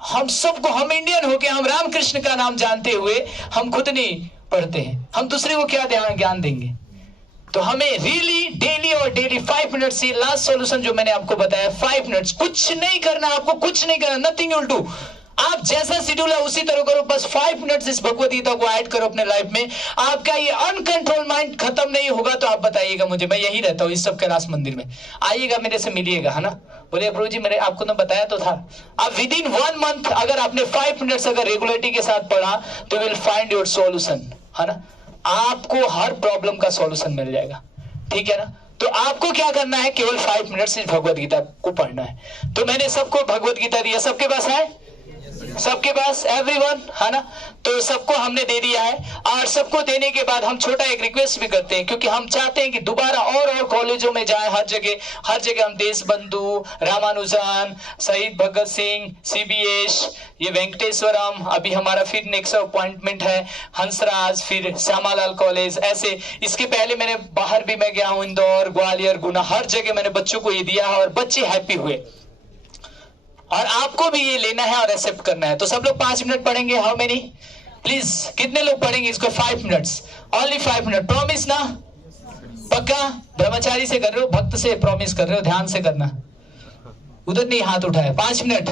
हम सबको, हम इंडियन होके, हम रामकृष्ण का नाम जानते हुए हम खुद नहीं पढ़ते हैं, हम दूसरे को क्या ज्ञान देंगे? तो हमें रियली डेली और डेली 5 मिनट्स, ये लास्ट सॉल्यूशन जो मैंने आपको बताया, 5 मिनट्स, कुछ नहीं करना, आपको कुछ नहीं करना, नथिंग यू विल डू। आप जैसा शेड्यूल है उसी तरह करो, बस 5 मिनट्स इस भगवत गीता को ऐड करो अपने लाइफ में। आपका ये अनकंट्रोल माइंड खत्म नहीं होगा तो आप बताइएगा मुझे, मैं यही रहता हूँ इस सब कैलाश मंदिर में, आइएगा मेरे से मिलिएगा, है ना। बोले प्रभु जी मेरे आपको तो बताया तो था। अब विद इन 1 मंथ अगर आपने 5 मिनट्स अगर रेगुलरिटी के साथ पढ़ा तो विल फाइंड योर सॉल्यूशन, है ना। आपको हर प्रॉब्लम का सॉल्यूशन मिल जाएगा, ठीक है ना। तो आपको क्या करना है? केवल 5 मिनट्स इस भगवत गीता को पढ़ना है। तो मैंने सबको भगवत गीता दिया, सबके पास है, सबके पास, एवरीवन, है ना। तो सबको हमने दे दिया है। और सबको देने के बाद हम छोटा एक रिक्वेस्ट भी करते हैं, क्योंकि हम चाहते हैं कि दोबारा और कॉलेजों में जाए, हर जगह हम देश बंधु, रामानुजन, शहीद भगत सिंह, CBS, ये वेंकटेश्वरम, अभी हमारा फिर नेक्स्ट अपॉइंटमेंट है हंसराज, फिर श्यामालाल कॉलेज, ऐसे। इसके पहले मैंने बाहर भी मैं गया हूँ, इंदौर, ग्वालियर, गुना, हर जगह मैंने बच्चों को ये दिया है और बच्चे हैप्पी हुए। और आपको भी ये लेना है और एक्सेप्ट करना है। तो सब लोग 5 मिनट पढ़ेंगे। How many? प्लीज, कितने लोग पढ़ेंगे इसको? 5 मिनट्स, ओनली 5 मिनट। प्रॉमिस ना? पक्का? ब्रह्मचारी से कर रहे हो, भक्त से प्रॉमिस कर रहे हो, ध्यान से करना। उधर नहीं हाथ उठाए। 5 मिनट।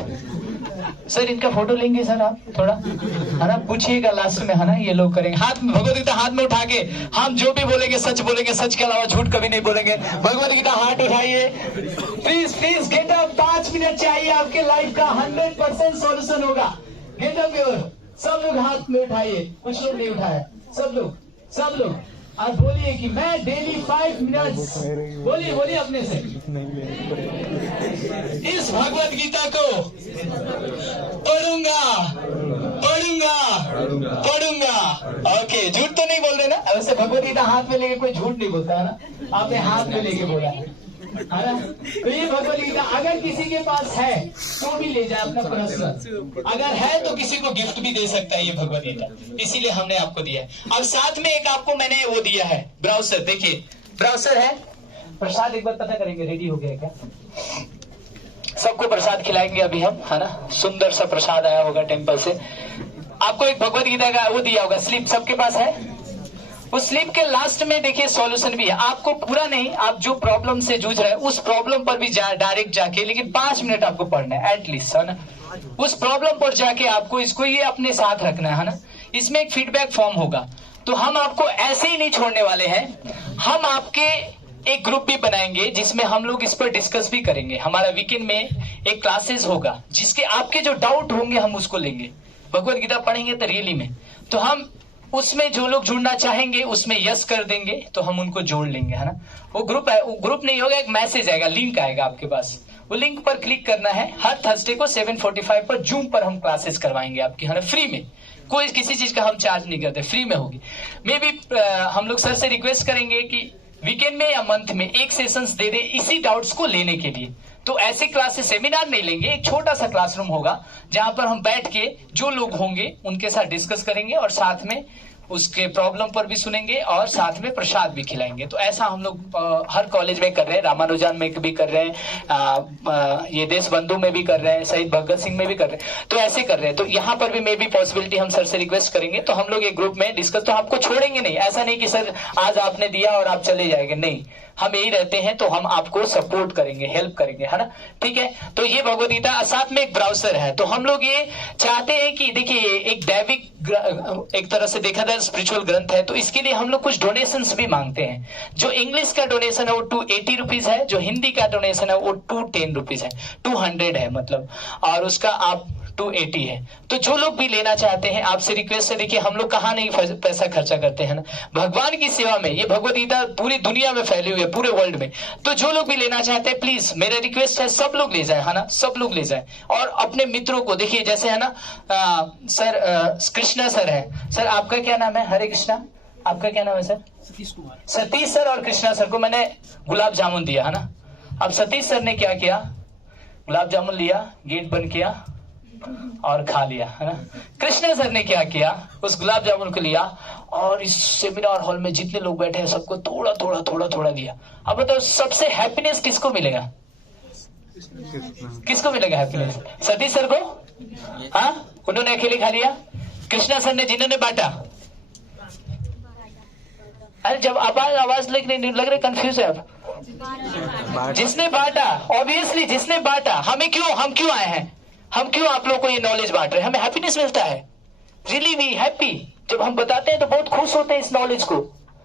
सर इनका फोटो लेंगे सर आप थोड़ा, है ना, पूछिएगा लास्ट में, है ना, ये लोग करेंगे। हाथ में भगवत गीता हाथ में उठा के हम जो भी बोलेंगे सच बोलेंगे, सच के अलावा झूठ कभी नहीं बोलेंगे। भगवत गीता हाथ उठाइए, please please get up. 5 minute चाहिए, आपके लाइफ का 100% सॉल्यूशन होगा। गेट अप योर, सब लोग हाथ में उठाइए, कुछ लोग नहीं उठाए, सब लोग और बोलिए कि मैं डेली 5 मिनट्स, बोलिए अपने से, इस भगवत गीता को पढ़ूंगा। ओके, झूठ तो नहीं बोल रहे ना? वैसे भगवत गीता हाथ में लेके कोई झूठ नहीं बोलता है ना, आपने हाथ में लेके बोला है ना। तो ये भगवत गीता अगर किसी के पास है तो भी ले जाए अपना पर्सनल, अगर है तो किसी को गिफ्ट भी दे सकता है ये भगवत गीता, इसीलिए हमने आपको दिया है। और साथ में एक आपको मैंने वो दिया है ब्राउजर, देखिए ब्राउजर है। प्रसाद एक बार पता करेंगे रेडी हो गया क्या? सबको प्रसाद खिलाएंगे अभी हम, है ना। सुंदर सा प्रसाद आया होगा टेम्पल से। आपको एक भगवत गीता का वो दिया होगा स्लिप, सबके पास है। उस स्लिप के लास्ट में देखिए सॉल्यूशन भी है। आपको पूरा नहीं, आप जो प्रॉब्लम से जूझ रहे हैं उस प्रॉब्लम पर भी डायरेक्ट जाके, लेकिन 5 मिनट आपको पढ़ना है एटलीस्ट, है ना। उस प्रॉब्लम पर जाके आपको इसको ये अपने साथ रखना है ना। इसमें एक फीडबैक फॉर्म होगा। तो हम आपको ऐसे ही नहीं छोड़ने वाले हैं, हम आपके एक ग्रुप भी बनाएंगे जिसमें हम लोग इस पर डिस्कस भी करेंगे। हमारा वीकेंड में एक क्लासेस होगा जिसके आपके जो डाउट होंगे हम उसको लेंगे। भगवत गीता पढ़ेंगे तो रियली में, तो हम उसमें जो लोग जुड़ना चाहेंगे उसमें यस कर देंगे तो हम उनको जोड़ लेंगे, है ना। वो ग्रुप है, वो ग्रुप नहीं होगा, एक मैसेज आएगा, लिंक आएगा आपके पास, वो लिंक पर क्लिक करना है। हर थर्सडे को 7:45 पर जूम पर हम क्लासेस करवाएंगे आपकी, है ना, फ्री में। कोई किसी चीज का हम चार्ज नहीं करते, फ्री में होगी। मे बी हम लोग सर से रिक्वेस्ट करेंगे कि वीकेंड में या मंथ में एक सेशंस दे दे इसी डाउट्स को लेने के लिए। तो ऐसे क्लासेस, सेमिनार नहीं लेंगे, एक छोटा सा क्लासरूम होगा जहां पर हम बैठ के जो लोग होंगे उनके साथ डिस्कस करेंगे और साथ में उसके प्रॉब्लम पर भी सुनेंगे और साथ में प्रसाद भी खिलाएंगे। तो ऐसा हम लोग हर कॉलेज में कर रहे हैं, रामानुजन में भी कर रहे हैं, ये देश बंधु में भी कर रहे हैं, शहीद भगत सिंह में भी कर रहे हैं। तो ऐसे कर रहे हैं, तो यहाँ पर भी मे बी पॉसिबिलिटी हम सर से रिक्वेस्ट करेंगे। तो हम लोग एक ग्रुप में डिस्कस, तो आपको छोड़ेंगे नहीं। ऐसा नहीं कि सर आज आपने दिया और आप चले जाएंगे, नहीं। हम यही रहते हैं, तो हम आपको सपोर्ट करेंगे, हेल्प करेंगे, है ना। ठीक है, तो ये भगवद गीता, साथ में एक ब्राउजर है। तो हम लोग ये चाहते हैं कि देखिए एक दैविक, एक तरह से देखा जाए स्पिरिचुअल ग्रंथ है, तो इसके लिए हम लोग कुछ डोनेशंस भी मांगते हैं। जो इंग्लिश का डोनेशन है वो 280 रुपीज है, जो हिंदी का डोनेशन है वो 210 रुपीज है, 200 है मतलब, और उसका आप 280 है। तो जो लोग भी लेना चाहते हैं, आपसे रिक्वेस्ट है, देखिए हम लोग कहाँ नहीं पैसा खर्चा करते हैं ना, भगवान की सेवा में। ये भगवद गीता पूरी दुनिया में फैली हुई है, पूरे वर्ल्ड में। तो जो लोग भी लेना चाहते हैं, प्लीज मेरा रिक्वेस्ट है, सब लोग ले जाए, है ना, सब लोग ले जाए। और अपने मित्रों को देखिए, जैसे है ना सर कृष्णा सर है। सर आपका क्या नाम है? हरे कृष्णा, आपका क्या नाम है सर? सतीश कुमार। सतीश सर और कृष्णा सर को मैंने गुलाब जामुन दिया, है ना। अब सतीश सर ने क्या किया, गुलाब जामुन लिया, गेट बंद किया और खा लिया, है ना। कृष्णा सर ने क्या किया, उस गुलाब जामुन को लिया और इस सेमिनार हॉल में जितने लोग बैठे हैं सबको थोड़ा थोड़ा थोड़ा थोड़ा दिया। अब बताओ सबसे हैप्पीनेस किसको मिलेगा? किसको मिलेगा हैप्पीनेस? सतीश सर को, हाँ, उन्होंने अकेले खा लिया। कृष्णा सर ने, जिन्होंने बांटा, अरे जब आवाज लग रही कंफ्यूज है आप। जिसने बांटा, ऑब्वियसली जिसने बांटा। हम क्यों आए हैं? हम क्यों आप लोगों को ये नॉलेज बांट रहे हैं? हमें हैप्पीनेस मिलता है, रियली वी हैप्पी। जब हम बताते हैं तो बहुत खुश होते हैं इस नॉलेज को,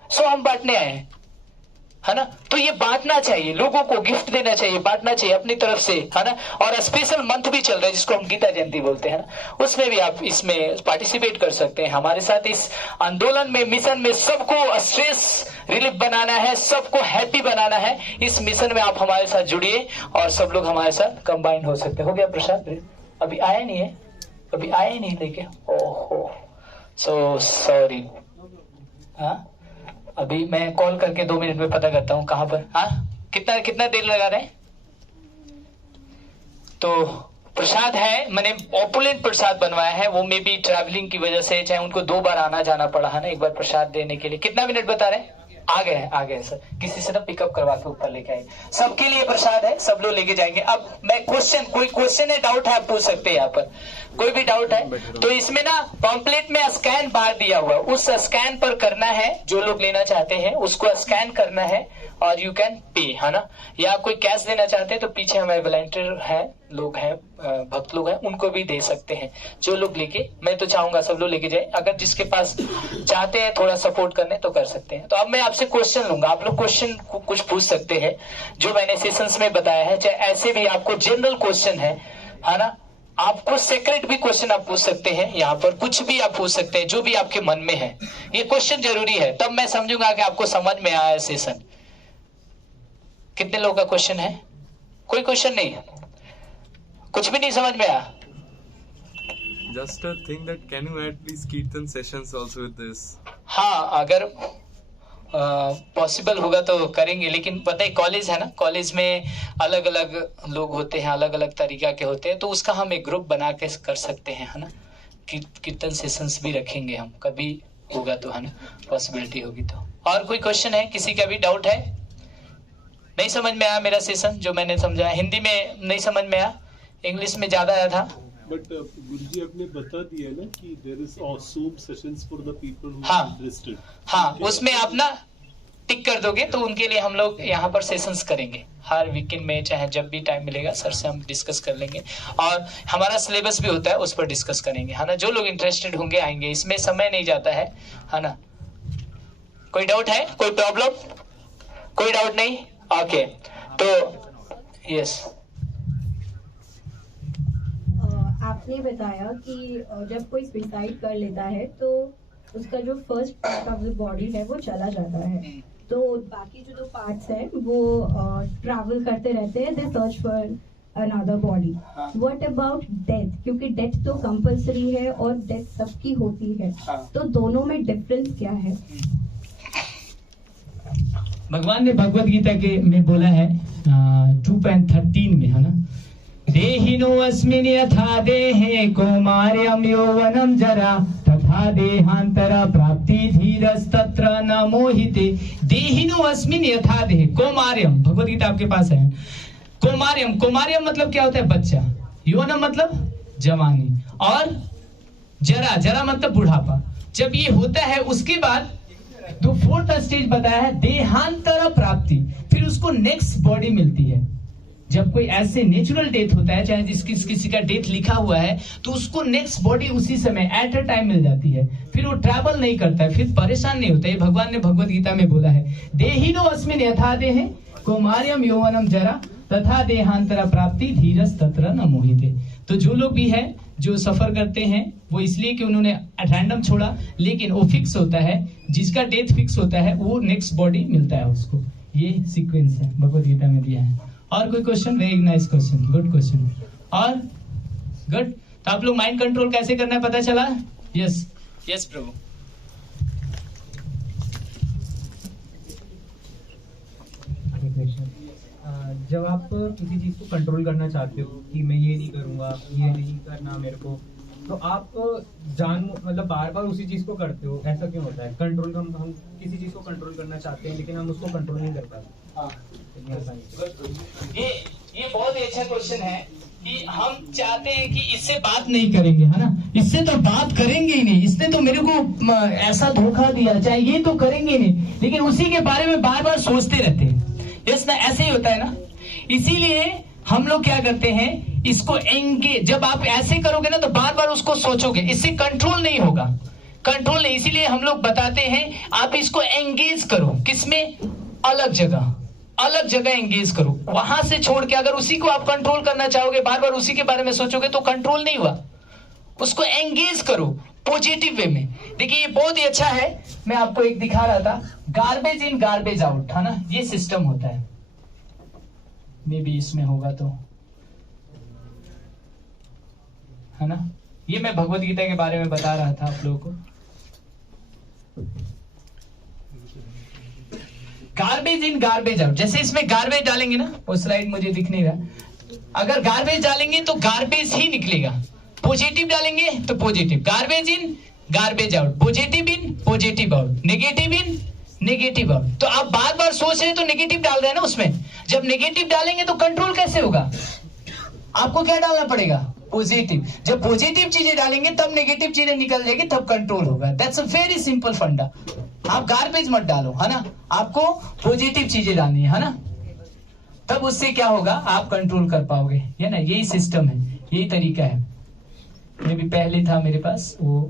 सो हम बांटने आए हैं, है ना। तो ये बांटना चाहिए, लोगों को गिफ्ट देना चाहिए, बांटना चाहिए अपनी तरफ से, है ना। और स्पेशल मंथ भी चल रहा है जिसको हम गीता जयंती बोलते हैं ना, उसमें भी आप इसमें पार्टिसिपेट कर सकते हैं हमारे साथ। इस आंदोलन में, मिशन में सबको स्ट्रेस रिलीफ बनाना है, सबको हैप्पी बनाना है। इस मिशन में आप हमारे साथ जुड़िए और सब लोग हमारे साथ कंबाइन हो सकते हैं। हो गया प्रसाद? अभी आया नहीं है, अभी आया नहीं लेके, ओहो सो सॉरी। हाँ, अभी मैं कॉल करके 2 मिनट में पता करता हूँ कहाँ पर। हाँ, कितना देर लगा रहे हैं? तो प्रसाद है, मैंने ऑपुलेंट प्रसाद बनवाया है, वो मे बी ट्रैवलिंग की वजह से, चाहे उनको 2 बार आना जाना पड़ा है ना, एक बार प्रसाद देने के लिए। कितना मिनट बता रहे हैं? आ गए सर, किसी से ना पिकअप करवा के ऊपर लेके आए। सबके लिए प्रसाद है, सब लोग लेके जाएंगे। अब मैं कोई क्वेश्चन है, डाउट है, आप पूछ सकते हैं यहाँ पर, कोई भी डाउट है तो। इसमें ना पॉम्पलेट में स्कैन बार दिया हुआ है, उस स्कैन पर करना है। जो लोग लेना चाहते हैं उसको स्कैन करना है और यू कैन पे, है ना। या कोई कैश देना चाहते हैं तो पीछे हमारे वॉलंटियर है, लोग हैं, भक्त लोग हैं, उनको भी दे सकते हैं। जो लोग लेके, मैं तो चाहूंगा सब लोग लेके जाए। अगर जिसके पास चाहते हैं थोड़ा सपोर्ट करने तो कर सकते हैं। तो अब मैं आपसे क्वेश्चन लूंगा, आप लोग क्वेश्चन कुछ पूछ सकते हैं जो मैंने सेशंस में बताया है। चाहे ऐसे भी आपको जनरल क्वेश्चन है ना, आपको सेक्रेट भी क्वेश्चन आप पूछ सकते हैं, यहाँ पर कुछ भी आप पूछ सकते हैं जो भी आपके मन में है। ये क्वेश्चन जरूरी है, तब मैं समझूंगा कि आपको समझ में आया है सेशन। कितने लोगों का क्वेश्चन है? कोई क्वेश्चन नहीं? कुछ भी नहीं समझ में आया? Just a thing that can you add please Kirtan sessions also with this? हाँ, अगर पॉसिबल होगा तो करेंगे, लेकिन पता है कॉलेज है ना, कॉलेज में अलग अलग लोग होते हैं, अलग अलग तरीका के होते हैं, तो उसका हम एक ग्रुप बना के कर सकते हैं, है ना। कीर्तन सेशंस भी रखेंगे हम, कभी होगा तो, है ना, पॉसिबिलिटी होगी तो। और कोई क्वेश्चन है? किसी का भी डाउट है? नहीं समझ में आया मेरा सेशन जो मैंने समझा? हिंदी में नहीं समझ में आया, इंग्लिश में ज्यादा आया था। बट गुरुजी आपने बता दिया ना कि there is Zoom sessions for the people who हाँ, are interested। हाँ, उसमें आप ना टिक कर दोगे तो उनके लिए हम लोग यहाँ पर सेशंस करेंगे हर वीकेंड में, चाहे जब भी टाइम मिलेगा सर से हम डिस्कस कर लेंगे। और हमारा सिलेबस भी होता है, उस पर डिस्कस करेंगे, है ना। जो लोग इंटरेस्टेड होंगे आएंगे, इसमें समय नहीं जाता है ना। कोई डाउट है? कोई प्रॉब्लम? कोई डाउट नहीं? ओके, तो यस। आपने बताया कि जब कोई सुसाइड कर लेता है तो उसका जो first part of the body है वो चला जाता है, तो बाकी जो 2 पार्ट्स हैं वो ट्रैवल करते रहते हैं, they search for another body. What about death? क्योंकि डेथ तो कंपल्सरी है और डेथ सबकी होती है, तो दोनों में डिफरेंस क्या है? भगवान ने भगवत गीता के में बोला है 2.13 में, है ना, देहिनो अस्मिन् यथा देहे कौमार्यं यौवनं जरा तथा देहांतरा प्राप्ति धीरस्तत्र न मोहिते। देहिनो अस्मिन् यथा देहे, कौमार्यम, भगवत गीता आपके पास है। कौमार्यम मतलब क्या होता है? बच्चा। यौवनम मतलब जवानी, और जरा मतलब बुढ़ापा। जब ये होता है उसके बाद तो फोर्थ स्टेज बताया है देहांतर प्राप्ति, फिर उसको नेक्स्ट बॉडी मिलती है। जब कोई ऐसे नेचुरल डेथ होता है, चाहे किसी का डेथ लिखा हुआ है, तो उसको नेक्स्ट बॉडी उसी समय एट अ टाइम मिल जाती है, फिर वो ट्रैवल नहीं करता है, फिर परेशान नहीं होता है। भगवान ने भगवत गीता में बोला है, देहिनो अस्मिन् यथा देहे कौमार्यम यौवनम जरा तथा देहांतरा प्राप्ति धीरज तत्र न मोहिते। तो जो लोग भी है जो सफर करते हैं वो इसलिए कि उन्होंने रैंडम छोड़ा, लेकिन वो फिक्स होता है, जिसका डेथ फिक्स होता है वो नेक्स्ट बॉडी मिलता है उसको। ये सीक्वेंस है भगवत गीता में दिया है। और कोई question? Very nice question, good question. और गुड, तो आप लोग माइंड कंट्रोल कैसे करना है पता चला? यस यस प्रभु। जब आप किसी चीज को कंट्रोल करना चाहते हो कि मैं ये नहीं करूंगा, ये नहीं करना मेरे को, तो आप मतलब बार बार उसी चीज को करते हो, ऐसा क्यों होता है? कंट्रोल हम किसी चीज को कंट्रोल करना चाहते हैं लेकिन हम उसको कंट्रोल नहीं कर पाते। ये बहुत ही अच्छा क्वेश्चन है कि हम चाहते हैं कि इससे बात नहीं करेंगे, है ना, इससे तो बात करेंगे ही नहीं, इसने तो मेरे को ऐसा धोखा दिया, चाहे ये तो करेंगे ही नहीं, लेकिन उसी के बारे में बार बार सोचते रहते हैं। यस ना, ऐसे ही होता है ना। इसीलिए हम लोग क्या करते हैं, इसको एंगेज, जब आप ऐसे करोगे ना तो बार बार उसको सोचोगे, इससे कंट्रोल नहीं होगा, कंट्रोल नहीं। इसीलिए हम लोग बताते हैं आप इसको एंगेज करो, किसमें? अलग जगह एंगेज करो, वहां से छोड़ के। अगर उसी को आप कंट्रोल करना चाहोगे, बार बार उसी के बारे में सोचोगे तो कंट्रोल नहीं हुआ। उसको एंगेज करो पॉजिटिव वे में। देखिए ये बहुत ही अच्छा है, मैं आपको एक दिखा रहा था, गार्बेज इन गार्बेज आउट, है ना, ये सिस्टम होता है। मे बी इसमें होगा तो, है ना, ये मैं भगवत गीता के बारे में बता रहा था आप लोगों को। गार्बेज इन गार्बेज आउट, जैसे इसमें गार्बेज डालेंगे ना, वो स्लाइड मुझे दिख नहीं रहा, अगर गार्बेज डालेंगे तो गार्बेज ही निकलेगा, पॉजिटिव डालेंगे तो positive. Garbage in garbage out, positive in positive out, negative in negative out. तो आप बार बार सोच रहे तो नेगेटिव डाल रहे हैं ना उसमें, जब नेगेटिव डालेंगे तो कंट्रोल कैसे होगा? आपको क्या डालना पड़ेगा? पॉजिटिव। जब पॉजिटिव चीजें डालेंगे तब नेगेटिव चीजें निकल जाएगी, तब कंट्रोल होगा। दैट्स अ वेरी सिंपल फंडा। आप गार्बेज मत डालो, है ना, आपको पॉजिटिव चीजें डालनी है ना, तब उससे क्या होगा, आप कंट्रोल कर पाओगे, है ना। यही सिस्टम है, यही तरीका है। ये भी पहले था मेरे पास वो,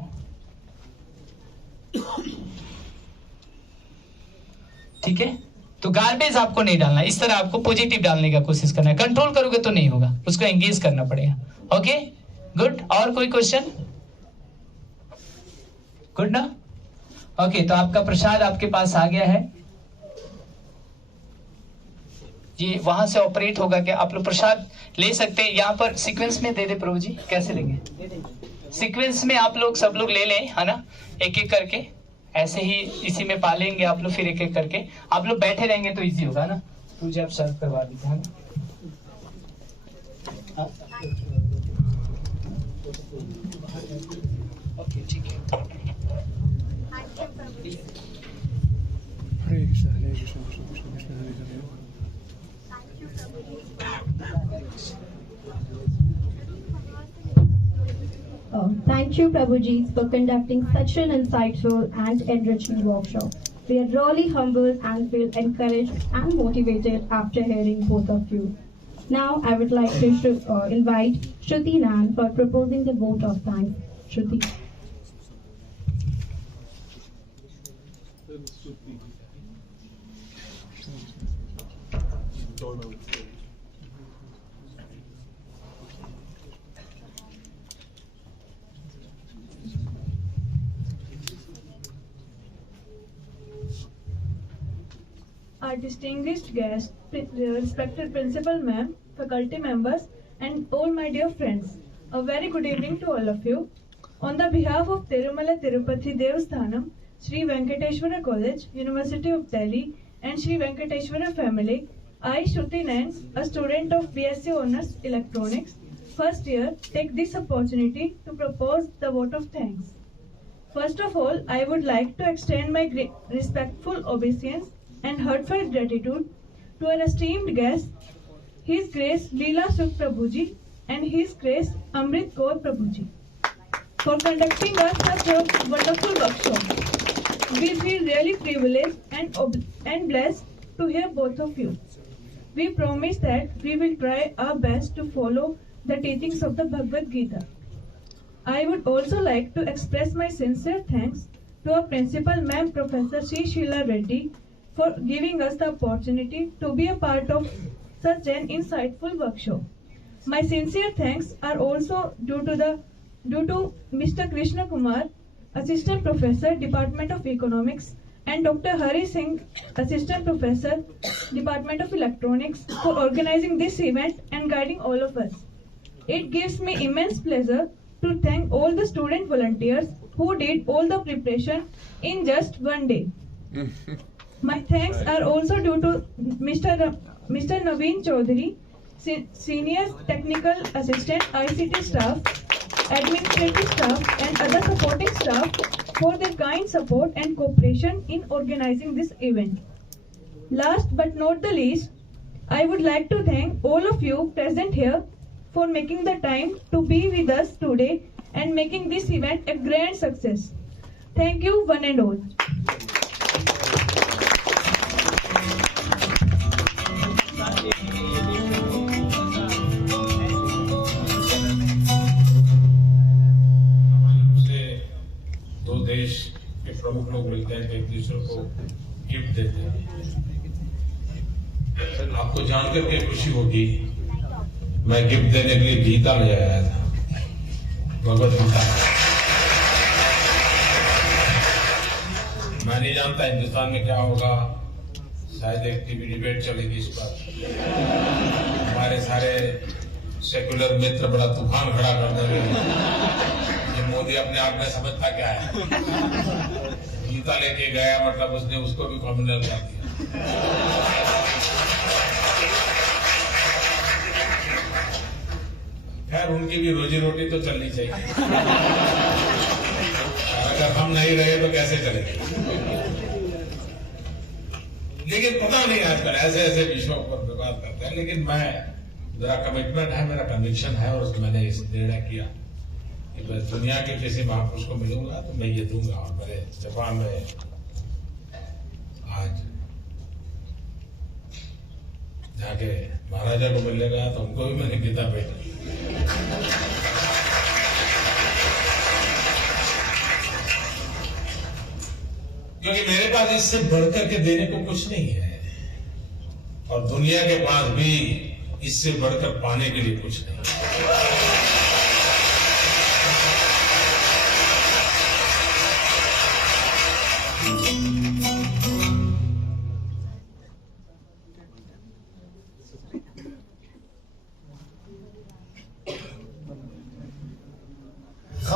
ठीक है। तो गार्बेज आपको नहीं डालना, इस तरह आपको पॉजिटिव डालने का कोशिश करना है। कंट्रोल करोगे तो नहीं होगा, उसको एंगेज करना पड़ेगा। Okay, good. और कोई क्वेश्चन? गुड ना। ओके, तो आपका प्रसाद आपके पास आ गया है, ये वहां से ऑपरेट होगा क्या? आप लोग प्रसाद ले सकते हैं, यहाँ पर सीक्वेंस में दे दे प्रभु जी। कैसे लेंगे? सीक्वेंस में आप लोग सब लोग ले लें, है ना, एक एक करके, ऐसे ही इसी में पालेंगे आप लोग, फिर एक एक करके आप लोग बैठे रहेंगे तो इजी होगा ना। तुझे आप सर्व करवा दीजिए, है ना। ओके, ठीक है। हरे कृष्ण हरे Krishna Krishna Krishna Krishna Hare Hare. Thank you, Prabhuji, for conducting such an insightful and enriching workshop. We are really humbled and feel encouraged and motivated after hearing both of you. Now, I would like to invite Shruti Nan for proposing the vote of thanks. Shruti. Our distinguished guests, respected principal ma'am, faculty members, and all my dear friends, a very good evening to all of you. On the behalf of Tirumala Tirupati Devasthanam, Sri Venkateshwara College, University of Delhi, and Sri Venkateshwara family, I, Shruti Nance, a student of BSc Honours Electronics, first year, take this opportunity to propose the vote of thanks. First of all, I would like to extend my respectful obeisance and heartfelt gratitude to our esteemed guests, His Grace Leela Sukh Prabhuji and His Grace Amrit Kaur Prabhuji, for conducting us such a wonderful workshop. We feel really privileged and blessed to hear both of you. We promise that we will try our best to follow the teachings of the Bhagavad Gita. I would also like to express my sincere thanks to our principal, Ma'am Professor Sri Sheila Reddy, for giving us the opportunity to be a part of such an insightful workshop. My sincere thanks are also due to Mr. Krishna Kumar, Assistant Professor, Department of Economics, and Dr. Hari Singh, Assistant Professor, Department of Electronics, for organizing this event and guiding all of us. It gives me immense pleasure to thank all the student volunteers who did all the preparation in just one day. My thanks are also due to Mr. Naveen Chaudhary, Senior Technical Assistant, ICT staff, administrative staff, and other supporting staff for their kind support and cooperation in organizing this event. Last but not the least, I would like to thank all of you present here for making the time to be with us today and making this event a grand success. Thank you, one and all. दो देश के प्रमुख लोग मिलते हैं, एक दूसरे को गिफ्ट देते हैं। आपको जानकर के खुशी होगी, मैं गिफ्ट देने के लिए गीता ले आया था, भगवत गीता। मैं नहीं जानता हिंदुस्तान में क्या होगा, शायद एक टीवी डिबेट चलेगी इस पर। हमारे सारे सेकुलर मित्र बड़ा तूफान खड़ा कर देंगे, ये मोदी अपने आप में समझता क्या है। गीता लेके गया मतलब उसने उसको भी कम्युनल कर दिया। खैर उनकी भी रोजी रोटी तो चलनी चाहिए, अगर हम नहीं रहे तो कैसे चलेंगे। लेकिन पता नहीं आजकल ऐसे ऐसे विषयों पर विवाद करते हैं, लेकिन मैं मेरा कमिटमेंट है, मेरा कन्विक्शन है और मैंने इस निर्णय किया कि मैं दुनिया के किसी महापुरुष को मिलूंगा तो मैं ये दूंगा। और मेरे जापान में आज जाके महाराजा को मिलने गया तो उनको भी मैंने गीता भेजी। क्योंकि मेरे पास इससे बढ़कर के देने को कुछ नहीं है और दुनिया के पास भी इससे बढ़कर पाने के लिए कुछ नहीं।